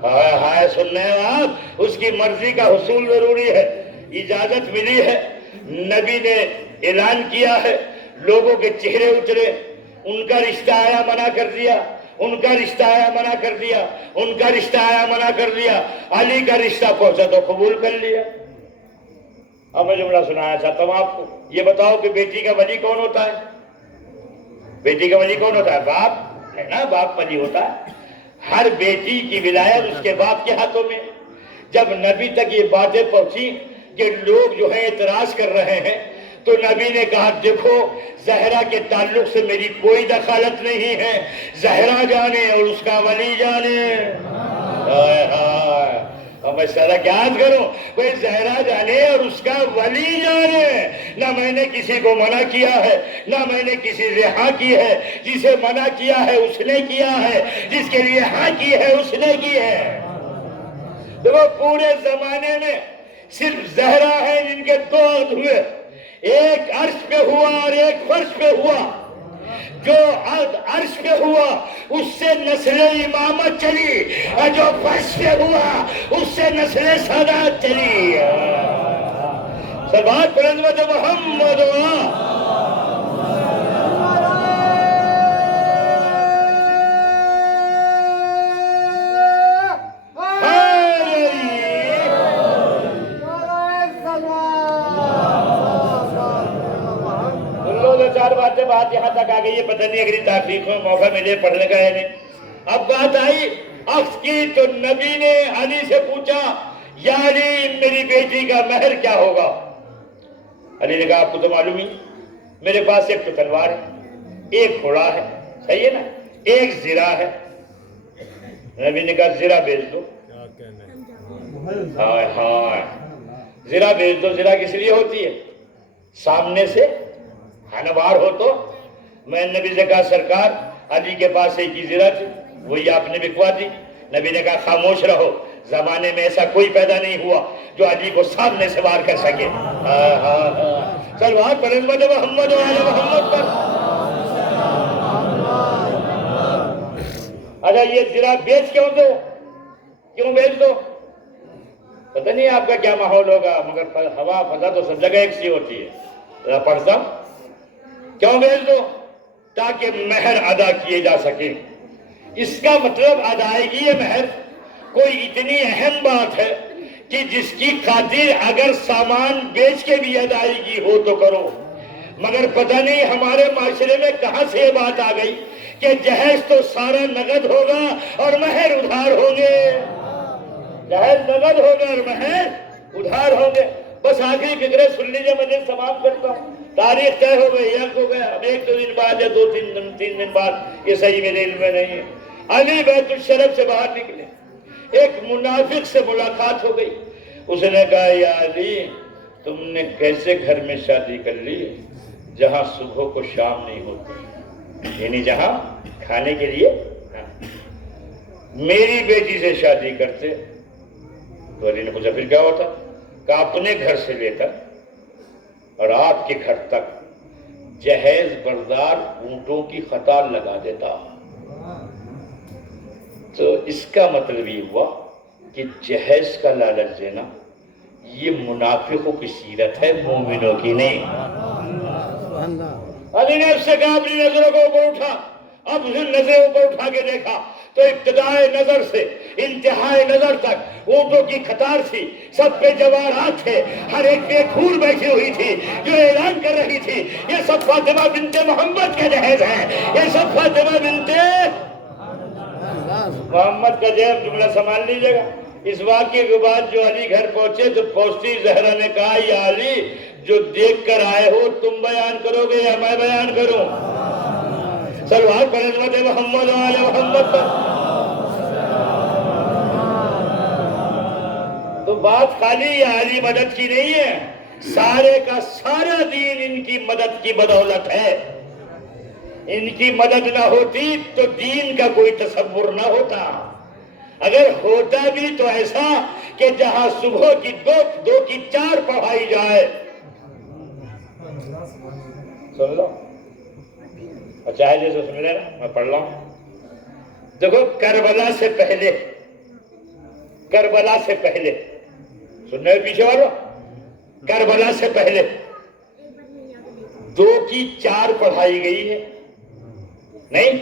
ہائے ہائے سن رہے ہیں آپ, اس کی مرضی کا حصول ضروری ہے. اجازت ملی ہے. نبی نے اعلان کیا ہے. لوگوں کے چہرے اترے. ان کا رشتہ آیا منع کر دیا, ان کا رشتہ آیا منع کر دیا, ان کا رشتہ آیا منع کر دیا. علی کا رشتہ پہنچا تو قبول کر لیا. اب میں جملہ سنایا چاہتا ہوں آپ کو. یہ بتاؤ کہ بیٹی کا ولی کون ہوتا ہے؟ بیٹی کا ولی کون ہوتا ہے؟ باپ ہے نا. باپ ولی ہوتا ہے. ہر بیٹی کی ولایت اس کے باپ کے ہاتھوں میں. جب نبی تک یہ باتیں پہنچی کہ لوگ جو ہے اعتراض کر رہے ہیں تو نبی نے کہا دیکھو زہرا کے تعلق سے میری کوئی دخالت نہیں ہے. زہرا جانے اور اس کا ولی جانے. اب میں سارا یاد کروں بھائی زہرا جانے اور اس کا ولی جانے. نہ میں نے کسی کو منع کیا ہے, نہ میں نے کسی سے ہاں کی ہے. جسے منع کیا ہے اس نے کیا ہے, جس کے لیے ہاں کی ہے اس نے کی ہے. دیکھو پورے زمانے میں صرف زہرا ہے جن کے 2 عہد ہوئے. ایک عرش پہ ہوا اور ایک فرش پہ ہوا. جو عہد عرش پہ ہوا اس سے نسل امامت چلی, اور جو فرش پہ ہوا اس سے نسل سادات چلی. صلوات پر حضرت محمد. بات یہاں تک آ گئی ہے, پتہ نہیں اگلی تحقیق میں موقع ملے پڑھنے کا ہے نہیں. اب بات آئی عقد کی تو نبی نے علی سے پوچھا یا علی میری بیٹی کا مہر کیا ہوگا؟ علی نے کہا آپ کو تو معلوم ہی, میرے پاس ایک تو تلوار ہے, ایک گھوڑا ہے, صحیح ہے نا, ایک زرہ ہے. نبی نے کہا زرہ بیچ دو. ہائے ہائے, زرہ بیچ دو. زرہ کس لیے ہوتی ہے؟ سامنے سے ہنوار ہو تو. میں نبی سے کہا سرکار علی کے پاس ایک ہی زرہ تھی, وہی آپ نے بکوا دی. نبی نے کہا خاموش رہو, زمانے میں ایسا کوئی پیدا نہیں ہوا جو علی کو سامنے سے وار کر سکے. صلوات پڑھیں محمد وعلی محمد پر. اچھا یہ زرہ بیچ کیوں دو؟ کیوں بیچ دو؟ پتہ نہیں آپ کا کیا ماحول ہوگا, مگر ہوا فضا تو سب جگہ ایک سی ہوتی ہے. ذرا پڑھتا ہوں. کیوں بیچ دو؟ تاکہ مہر ادا کیے جا سکے. اس کا مطلب ادائیگی مہر کوئی اتنی اہم بات ہے کہ جس کی خاطر اگر سامان بیچ کے بھی ادائیگی ہو تو کرو. مگر پتہ نہیں ہمارے معاشرے میں کہاں سے یہ بات آ گئی کہ جہیز تو سارا نقد ہوگا اور مہر ادھار ہوں گے. جہیز نقد ہوگا اور مہر ادھار ہوں گے. بس آخری فکرے سن لیجیے, میں نے سماپت کرتا ہوں. تاریخ طے ہو گئی, یک ہو گیا. اب 1-2 دن بعد یا 2-3 دن بعد, یہ صحیح میرے علم میں نہیں ہے. علی بیت الشرف سے باہر نکلے, ایک منافق سے ملاقات ہو گئی. اس نے کہا یا علی تم نے کیسے گھر میں شادی کر لی جہاں صبح کو شام نہیں ہوتی، یعنی جہاں کھانے کے لیے میری بیٹی سے شادی کرتے تو علی نے پوچھا پھر کیا ہوتا؟ کہ اپنے گھر سے لے کر اور آپ کے گھر تک جہیز بردار اونٹوں کی قطار لگا دیتا۔ تو اس کا مطلب یہ ہوا کہ جہیز کا لالچ دینا یہ منافقوں کی سیرت ہے، مومنوں کی نہیں۔ علی نے اس سے کہا اپنی نظروں کو اوپر اٹھا۔ اب نظریں اوپر اٹھا کے دیکھا تو ابتدائے نظر سے انتہائی نظر تک اونٹوں کی قطار تھی، سب پہ جوارات تھے، ہر ایک پہ کھور بیٹھی ہوئی تھی جو اعلان کر رہی تھی یہ سب فاطمہ بنت محمد کا جہیز ہے، یہ سب فاطمہ بنت محمد کا جہیز۔ جملہ سنبھال لیجیے گا۔ اس واقعے کے بعد جو علی گھر پہنچے تو پہنچتی زہرا نے کہا یا علی جو دیکھ کر آئے ہو تم بیان کرو گے یا میں بیان کروں؟ سلوات پر عظمت محمد و آل محمد پر۔ تو بات خالی یا علی مدد کی نہیں ہے، سارے کا سارا دین ان کی مدد کی بدولت ہے۔ ان کی مدد نہ ہوتی تو دین کا کوئی تصور نہ ہوتا، اگر ہوتا بھی تو ایسا کہ جہاں صبح کی دو کی چار پڑھائی جائے۔ سن لو اور چاہے جیسے سن لینا، میں پڑھ رہا ہوں۔ دیکھو کربلا سے پہلے، کربلا سے پہلے سننے پیچھے والو، کربلا سے پہلے 2 کی 4 پڑھائی گئی ہے نہیں؟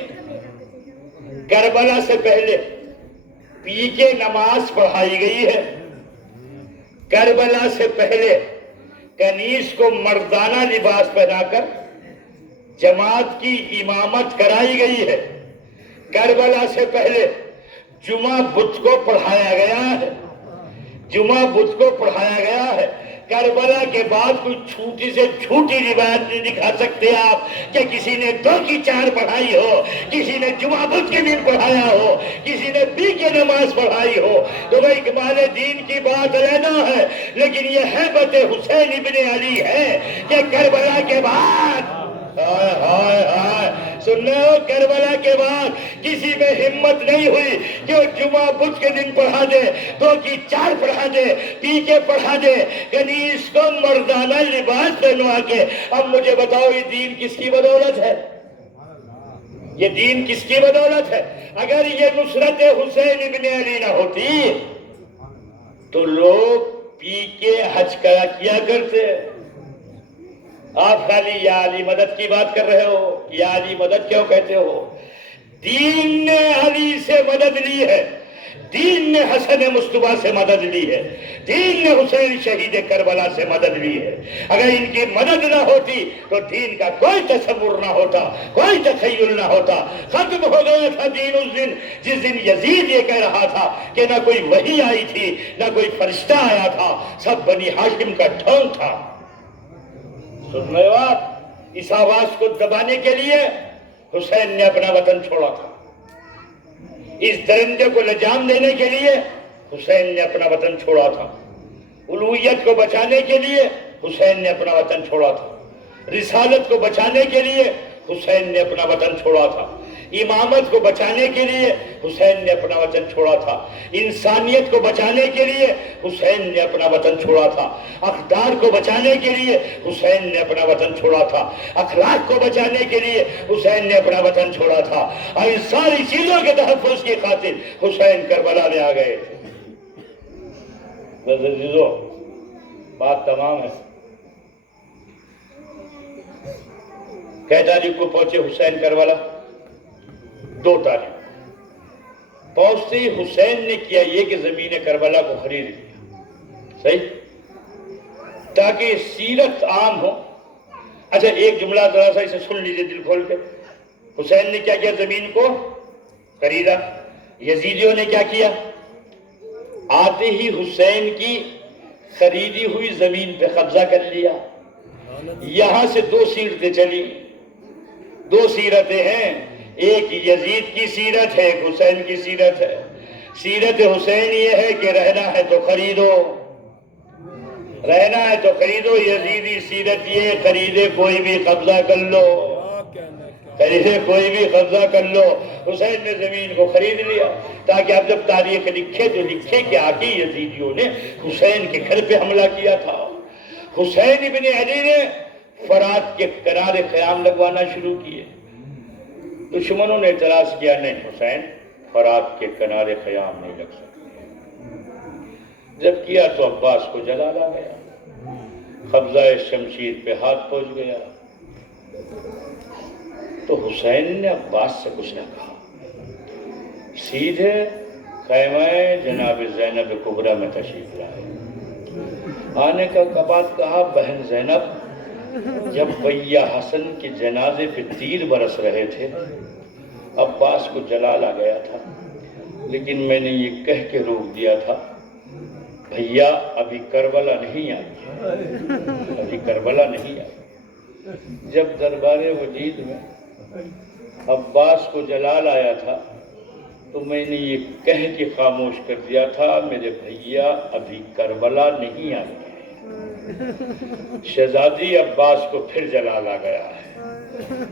کربلا سے پہلے پی کے نماز پڑھائی گئی ہے، کربلا سے پہلے کنیز کو مردانہ لباس پہنا کر جماعت کی امامت کرائی گئی ہے، کربلا سے پہلے جمعہ بدھ کو پڑھایا گیا ہے، جمعہ بدھ کو پڑھایا گیا ہے۔ کربلا کے بعد کوئی چھوٹی سے چھوٹی روایت نہیں دکھا سکتے آپ کہ کسی نے 2 کی 4 پڑھائی ہو، کسی نے جمعہ بدھ کے دن پڑھایا ہو، کسی نے پی کے نماز پڑھائی ہو۔ تو بھائی کمال دین کی بات علیحدہ ہے، لیکن یہ ہیبت حسین ابن علی ہے کہ کربلا کے بعد سننے ہو، کربلا کے بعد کسی میں ہمت نہیں ہوئی کہ وہ جمعہ بدھ کے دن پڑھا دے، 2 کی 4 پڑھا دے، پی کے پڑھا دے، کنیز کو مردانہ لباس پہنوا کے۔ اب مجھے بتاؤ یہ دین کس کی بدولت ہے؟ یہ دین کس کی بدولت ہے؟ اگر یہ نصرت حسین ابن علی نہ ہوتی تو لوگ پی کے حج کیا کرتے۔ آپ خالی یا علی مدد کی بات کر رہے ہو، یا علی مدد کیوں کہتے ہو؟ دین نے علی سے مدد لی ہے، دین نے حسن مصطفیٰ سے مدد لی ہے، دین نے حسین شہید کربلا سے مدد لی ہے۔ اگر ان کی مدد نہ ہوتی تو دین کا کوئی تصور نہ ہوتا، کوئی تخیل نہ ہوتا۔ ختم ہو گیا تھا دین اس دن جس دن یزید یہ کہہ رہا تھا کہ نہ کوئی وحی آئی تھی نہ کوئی فرشتہ آیا تھا، سب بنی ہاشم کا ڈھونگ تھا۔ سن رہے ہو آپ؟ اس آواز کو دبانے کے لیے حسین نے اپنا وطن چھوڑا تھا، اس درندے کو لجام دینے کے لیے حسین نے اپنا وطن چھوڑا تھا، الوہیت کو بچانے کے لیے حسین نے اپنا وطن چھوڑا تھا، رسالت کو بچانے کے لیے حسین نے اپنا وطن چھوڑا تھا، امامت کو بچانے کے لیے حسین نے اپنا وطن چھوڑا تھا، انسانیت کو بچانے کے لیے حسین نے اپنا وطن چھوڑا تھا، اقدار کو بچانے کے لیے حسین نے اپنا وطن چھوڑا تھا، اخلاق کو بچانے کے لیے حسین نے اپنا وطن چھوڑا تھا، اور ان ساری چیزوں کے تحفظ کی خاطر حسین کربلا میں آ گئے تھے۔ عزیزو بات تمام ہے۔ کئی تاریخ کو پہنچے حسین کربلا؟ 2 تاریخ پہنچتے ہی حسین نے کیا یہ کہ زمین کربلا کو خرید لیا، صحیح، تاکہ سیرت عام ہو۔ اچھا ایک جملہ ذرا سا اسے سن لیجئے دل کھول کے۔ حسین نے کیا کیا؟ زمین کو خریدا۔ یزیدیوں نے کیا کیا؟ آتے ہی حسین کی خریدی ہوئی زمین پہ قبضہ کر لیا۔ یہاں سے 2 سیرتیں چلی، 2 سیرتیں ہیں، ایک یزید کی سیرت ہے، ایک حسین کی سیرت ہے۔ سیرت حسین یہ ہے کہ رہنا ہے تو خریدو، رہنا ہے تو خریدو، یزیدی سیرت یہ خریدے کوئی بھی قبضہ کر لو، خریدے کوئی بھی قبضہ کر لو۔ حسین نے زمین کو خرید لیا تاکہ اب جب تاریخ لکھے تو لکھے کہ آگے یزیدیوں نے حسین کے گھر پہ حملہ کیا تھا۔ حسین ابن علی نے فرات کے کنارے قیام لگوانا شروع کیے۔ دشمنوں نے اعتراض کیا، نہیں حسین فرات کے کنارے قیام نہیں لگ سکتے۔ جب کیا تو عباس کو جلال آ گیا، قبضہ شمشیر پہ ہاتھ پہنچ گیا۔ تو حسین نے عباس سے کچھ نہ کہا، سیدھے خیمہ جناب زینب کبریٰ میں تشریف لائے۔ آنے کا بعد کہا، بہن زینب، جب بھیا حسن کے جنازے پہ تیر برس رہے تھے عباس کو جلال آ گیا تھا، لیکن میں نے یہ کہہ کے روک دیا تھا، بھیا ابھی کربلا نہیں آئی، ابھی کربلا نہیں آئی۔ جب دربار وجید میں عباس کو جلال آیا تھا تو میں نے یہ کہہ کے خاموش کر دیا تھا، میرے بھیا ابھی کربلا نہیں آئی۔ شہزادی عباس کو پھر جلال آ گیا ہے۔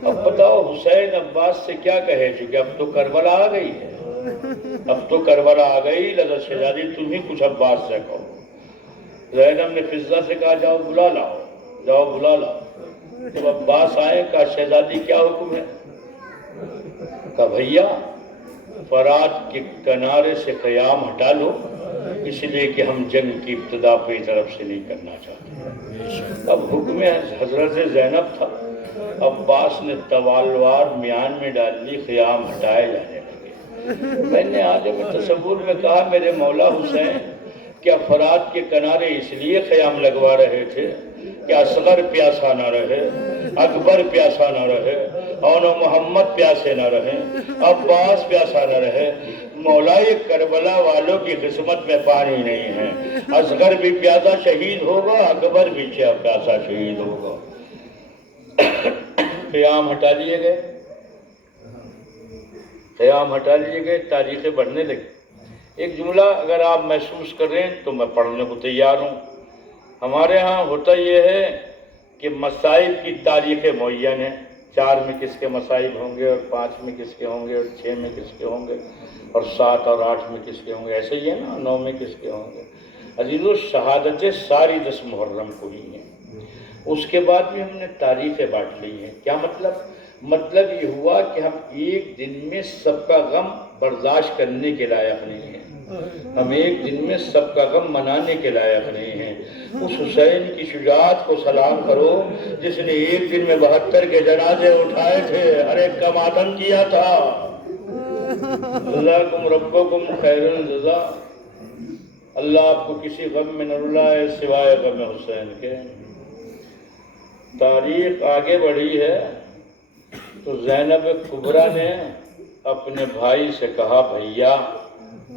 اب بتاؤ حسین عباس سے کیا کہے، چونکہ اب تو کربلا آ گئی ہے، اب تو کربلا آ گئی، لذا شہزادی تم ہی کچھ عباس سے کہو۔ زینب نے فضہ سے کہا، جاؤ بلا لاؤ، جاؤ بلا لاؤ۔ جب عباس آئے کہا، شہزادی کیا حکم ہے؟ کہا بھیا فرات کے کنارے سے قیام ہٹا لو، اس لیے کہ ہم جنگ کی ابتدا اپنی طرف سے نہیں کرنا چاہتے۔ اب حکم حضرت زینب تھا، عباس نے توالوار میان میں ڈال لی، قیام ہٹائے جانے لگے۔ میں نے آج تصور میں کہا، میرے مولا حسین کیا فرات کے کنارے اس لیے قیام لگوا رہے تھے کہ اصغر پیاسا نہ رہے، اکبر پیاسا نہ رہے، اور محمد پیاسے نہ رہے، عباس پیاسا نہ رہے؟ مولا یہ کربلا والوں کی قسمت میں پانی نہیں ہے، اصغر بھی پیاسا شہید ہوگا، اکبر بھی پیاسا شہید ہوگا۔ قیام ہٹا لیے گئے، قیام ہٹا لیے گئے، تاریخیں بڑھنے لگی۔ ایک جملہ اگر آپ محسوس کریں تو میں پڑھنے کو تیار ہوں۔ ہمارے ہاں ہوتا یہ ہے کہ مصائب کی تاریخیں معین ہیں، 4 میں کس کے مصائب ہوں گے، اور 5 میں کس کے ہوں گے، اور 6 میں کس کے ہوں گے، اور 7 اور 8 میں کس کے ہوں گے، ایسے ہی ہے نا، 9 میں کس کے ہوں گے۔ عزیزو شہادتیں ساری 10 محرم کو ہی ہیں۔ اس کے بعد بھی ہم نے تاریخیں بانٹ لی ہیں۔ کیا مطلب یہ ہوا کہ ہم ایک دن میں سب کا غم برداشت کرنے کے لائق نہیں ہیں، ہم ایک دن میں سب کا غم منانے کے لائق نہیں ہیں۔ اس حسین کی شجاعت کو سلام کرو جس نے ایک دن میں 72 کے جنازے اٹھائے تھے، ہر ایک کا ماتم کیا تھا۔ جزاکم ربکم خیر الجزا۔ اللہ آپ کو کسی غم میں نہ رلائے سوائے غم حسین کے۔ تاریخ آگے بڑھی ہے تو زینب کبریٰ نے اپنے بھائی سے کہا، بھیا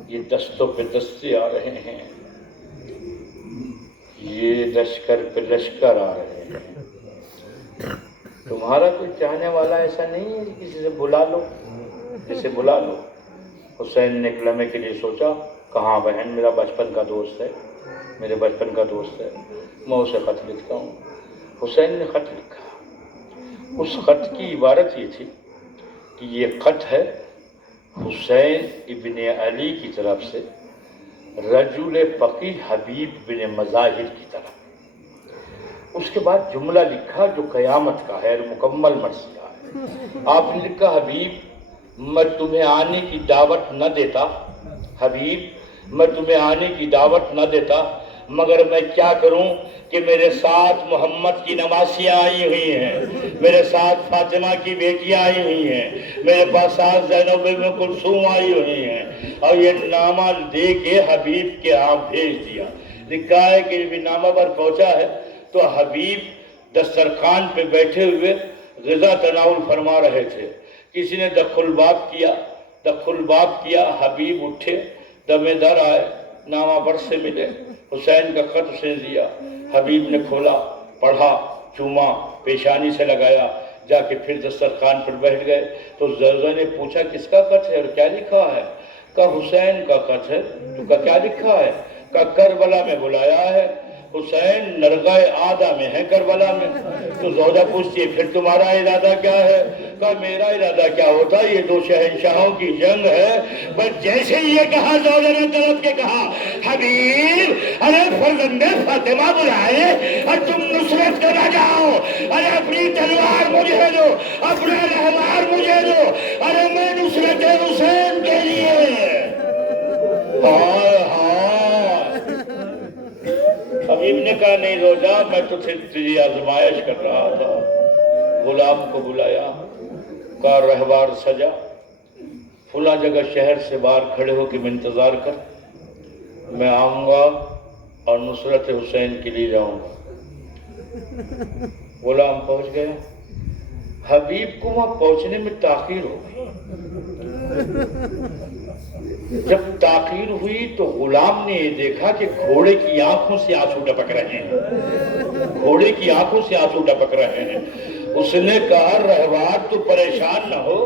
یہ دستوں پہ دستے آ رہے ہیں، یہ لشکر پہ لشکر آ رہے ہیں، تمہارا کوئی چاہنے والا ایسا نہیں ہے کہ کسی سے بلا لو، کسی بلا لو۔ حسین نے ایک لمحے کے لیے سوچا، کہاں بہن، میرا بچپن کا دوست ہے، میرے بچپن کا دوست ہے، میں اسے خط لکھتا ہوں۔ حسین نے خط لکھا۔ اس خط کی عبارت یہ تھی کہ یہ خط ہے حسین ابن علی کی طرف سے رجل فقیہ حبیب بن مظاہر کی طرف۔ اس کے بعد جملہ لکھا جو قیامت کا ہے، مکمل مرثیہ ہے۔ آپ نے لکھا، حبیب میں تمہیں آنے کی دعوت نہ دیتا، حبیب میں تمہیں آنے کی دعوت نہ دیتا، مگر میں کیا کروں کہ میرے ساتھ محمد کی نواسیاں آئی ہوئی ہیں، میرے ساتھ فاطمہ کی بیٹیاں آئی ہوئی ہیں، میرے پاس ساتھ زینب بنت کلثوم آئی ہوئی ہیں، اور یہ نامہ دے کے حبیب کے ہاں بھیج دیا۔ لکھا ہے کہ جب نامہ پر پہنچا ہے تو حبیب دسترخوان پہ بیٹھے ہوئے غذا تناول فرما رہے تھے، کسی نے دخل باب کیا، حبیب اٹھے، دمے در آئے، نامہ بر سے ملے، حسین کا خط اسے دیا، حبیب نے کھولا، پڑھا، چوما، پیشانی سے لگایا، جا کے پھر دسترخوان پر بیٹھ گئے۔ تو زوجہ نے پوچھا، کس کا خط ہے اور کیا لکھا ہے؟ کہا حسین کا خط ہے۔ تو کہا کیا لکھا ہے؟ کہا کربلا میں بلایا ہے، حسین نرغہ آدھا میں ہے کربلا میں. تو زوجہ پوچھتی ہے پھر تمہارا ارادہ کیا ہے؟ کہا میرا ارادہ کیا ہوتا، یہ دو شہنشاہوں کی جنگ ہے. بس جیسے ہی یہ کہا زوجہ نے طرف کے کہا حبیب ارے فرزند فاطمہ بلائے اور تم نصرت کے نہ جاؤ، ارے اپنی تلوار مجھے دو، اپنا رہبار مجھے دو، ارے میں نصرت حسین کے لیے. ہائے ہائے. حبیب نے کہا نہیں زوجہ میں تو تجھے آزمائش کر رہا تھا. غلام کو بلایا، کہا رہبار سجا، فلاں جگہ شہر سے باہر کھڑے ہو کے میں انتظار کر، میں آؤں گا اور نصرت حسین کے لیے جاؤں گا. غلام پہنچ گیا. حبیب کو وہاں پہنچنے میں تاخیر ہو گئی. جب تاخیر ہوئی تو غلام نے یہ دیکھا کہ گھوڑے کی آنکھوں سے آنسو ٹپک رہے ہیں، گھوڑے کی آنکھوں سے آنسو ٹپک رہے ہیں. اس نے کہا رہبار تو پریشان نہ ہو،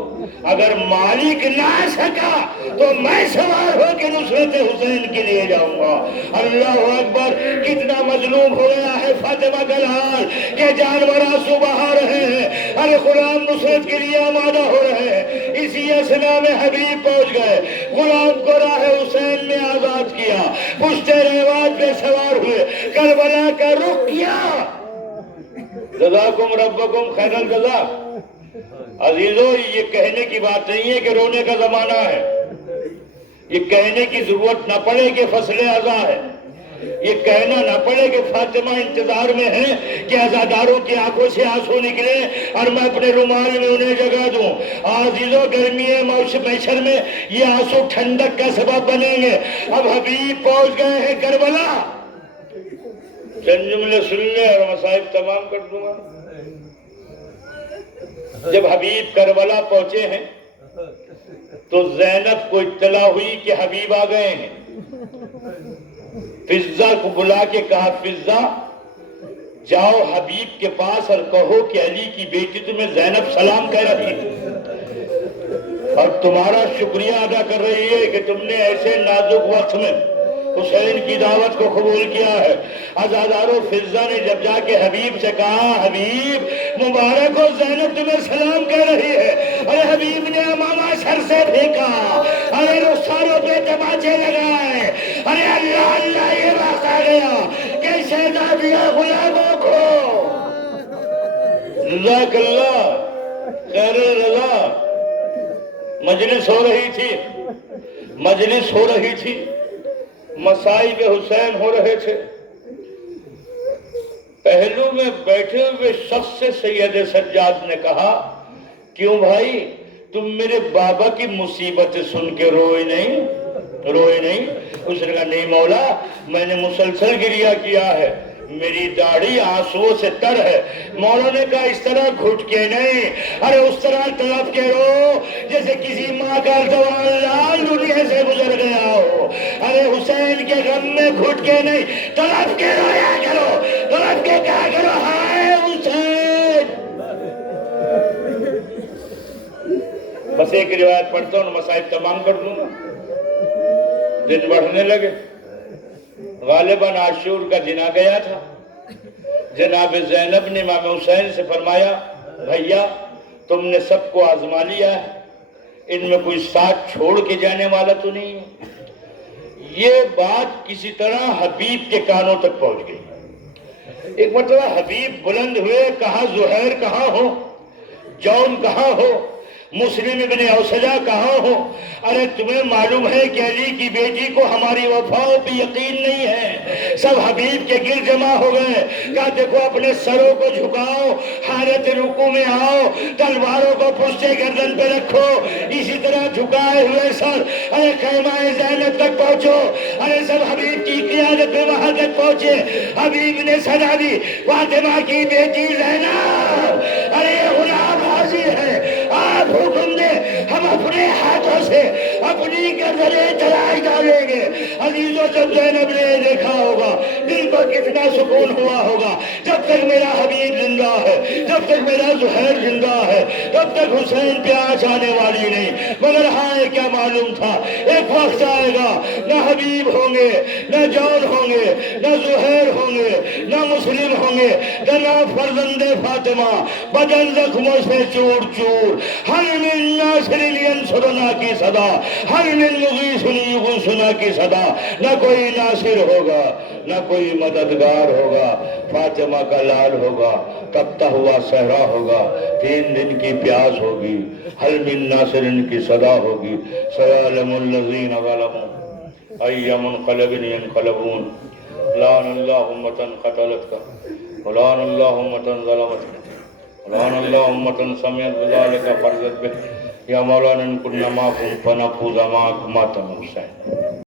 اگر مالک نہ آ سکا تو میں سوار ہو کے نصرت حسین کے لیے جاؤں گا. اللہ اکبر. کتنا مظلوم ہو گیا ہے فاطمہ کا حال کہ جانور آنسو بہا رہے ہیں، ارے غلام نصرت کے لیے آمادہ ہو رہے ہیں. اسی اثنا میں حبیب پہنچ گئے، غلام کو راہ حسین میں آزاد کیا، پشت ریوات پہ سوار ہوئے، کربلا کا رخ کیا. جزاکم ربکم خیر الجزا. عزیزو یہ کہنے کی بات نہیں ہے کہ رونے کا زمانہ ہے، یہ کہنے کی ضرورت نہ پڑے کہ فصل ازاں ہے، یہ کہنا نہ پڑے کہ فاطمہ انتظار میں ہے کہ عزاداروں کی آنکھوں سے آنسو نکلے اور میں اپنے رومال میں انہیں جگہ دوں. عزیزو گرمی محشر میں یہ آنسو ٹھنڈک کا سبب بنیں گے. اب حبیب پہنچ گئے ہیں کربلا. چند جملے سن لے اور مصائب تمام کر دوں گا. جب حبیب کربلا پہنچے ہیں تو زینب کو اطلاع ہوئی کہ حبیب آ گئے ہیں. فضہ کو بلا کے کہا فضہ جاؤ حبیب کے پاس اور کہو کہ علی کی بیٹی تمہیں زینب سلام کہہ رہی ہے اور تمہارا شکریہ ادا کر رہی ہے کہ تم نے ایسے نازک وقت میں حسین کی دعوت کو قبول کیا ہے. عزادارو فضہ نے جب جا کے حبیب سے کہا حبیب مبارک ہو زینب تمہیں سلام کہہ رہی ہے. ارے حبیب نے امامہ سر سے پھینکا، ارے رخساروں پہ تماچے لگائے، ارے اللہ اللہ یہ وقت آ گیا کہ شہزادیہ غلاموں کو. جزاک اللہ خیر الرضا. مجلس ہو رہی تھی، مجلس ہو رہی تھی، مصائب حسین ہو رہے تھے. پہلو میں بیٹھے ہوئے شخص سے سید سجاد نے کہا کیوں بھائی تم میرے بابا کی مصیبت سن کے روئے نہیں؟ اس نے کہا نہیں مولا میں نے مسلسل گریہ کیا ہے، میری داڑھی آنسو سے تر ہے. مولا نے کہا اس طرح گھٹ کے نہیں، ارے اس طرح تڑپ کے رو جیسے کسی ماں کا جوان لال دنیا سے گزر گیا ہو. ارے حسین کے غم میں گھٹ کے نہیں، تڑپ کے رویا کرو، تڑپ کے کہا کرو ہائے حسین. بس ایک روایت پڑھتا ہوں مصائب تمام کر دوں گا. دن بڑھنے لگے، غالباً عاشور کا دن آ گیا تھا. جناب زینب نے امام حسین سے فرمایا بھیا تم نے سب کو آزما لیا ہے، ان میں کوئی ساتھ چھوڑ کے جانے والا تو نہیں ہے. یہ بات کسی طرح حبیب کے کانوں تک پہنچ گئی. ایک مرتبہ حبیب بلند ہوئے، کہا زہیر کہاں ہو، جون کہاں ہو، مسلم ابن اوسجہ کہاں ہو. ارے تمہیں معلوم ہے کہ علی کی بیٹی کو ہماری وفاؤں پہ یقین نہیں ہے. سب حبیب کے گر جمع ہو گئے. کہا دیکھو اپنے سروں کو جھکاؤ، حالت رکوع میں آؤ، تلواروں کو پشت گردن پہ رکھو، اسی طرح جھکائے ہوئے سر. ارے خیمہ زینب تک پہنچو. ارے سب حبیب کی قیادت میں وہاں تک پہنچے. حبیب نے صدا دی فاطمہ کی بیٹی زینب ارے غلام حاضر ہے، آپ حکم دے ہم اپنے ہاتھوں سے اپنی گردنیں چلائی ڈالیں گے۔ عزیزوں جب زینب نے دیکھا ہوگا دل کو کتنا سکون ہوا ہوگا، جب تک میرا حبیب زندہ ہے، جب تک میرا زہیر زندہ ہے، تب تک حسین پہ آنچ آنے والی نہیں۔ مگر ہاں یہ کیا معلوم تھا، ایک وقت آئے گا نہ حبیب ہوں گے، نہ جون ہوں گے، نہ زہیر ہوں گے، نہ مسلم ہوں گے، نہ فرزند فاطمہ، بدن زخموں سے چور چور۔ حل من ناصر ینصرنا کی صدا، حل من مغیث یغیثنا کی صدا۔ نہ کوئی ناصر ہوگا، نہ کوئی مددگار ہوگا، فاطمہ کا لال ہوگا، تپتا ہوا صحرا ہوگا، 3 دن کی پیاس ہوگی، حل من ناصر کی صدا ہوگی۔ سیعلم الذین ظلموا ای منقلب ینقلبون۔ لعن اللہ امة قتلتک، ولعن اللہ امة ظلمتک، ولعن اللہ امة سمعت بذلک فرضت بہ۔ یا مولانا ان كنا معكم فنفوز معك ماتم حسین۔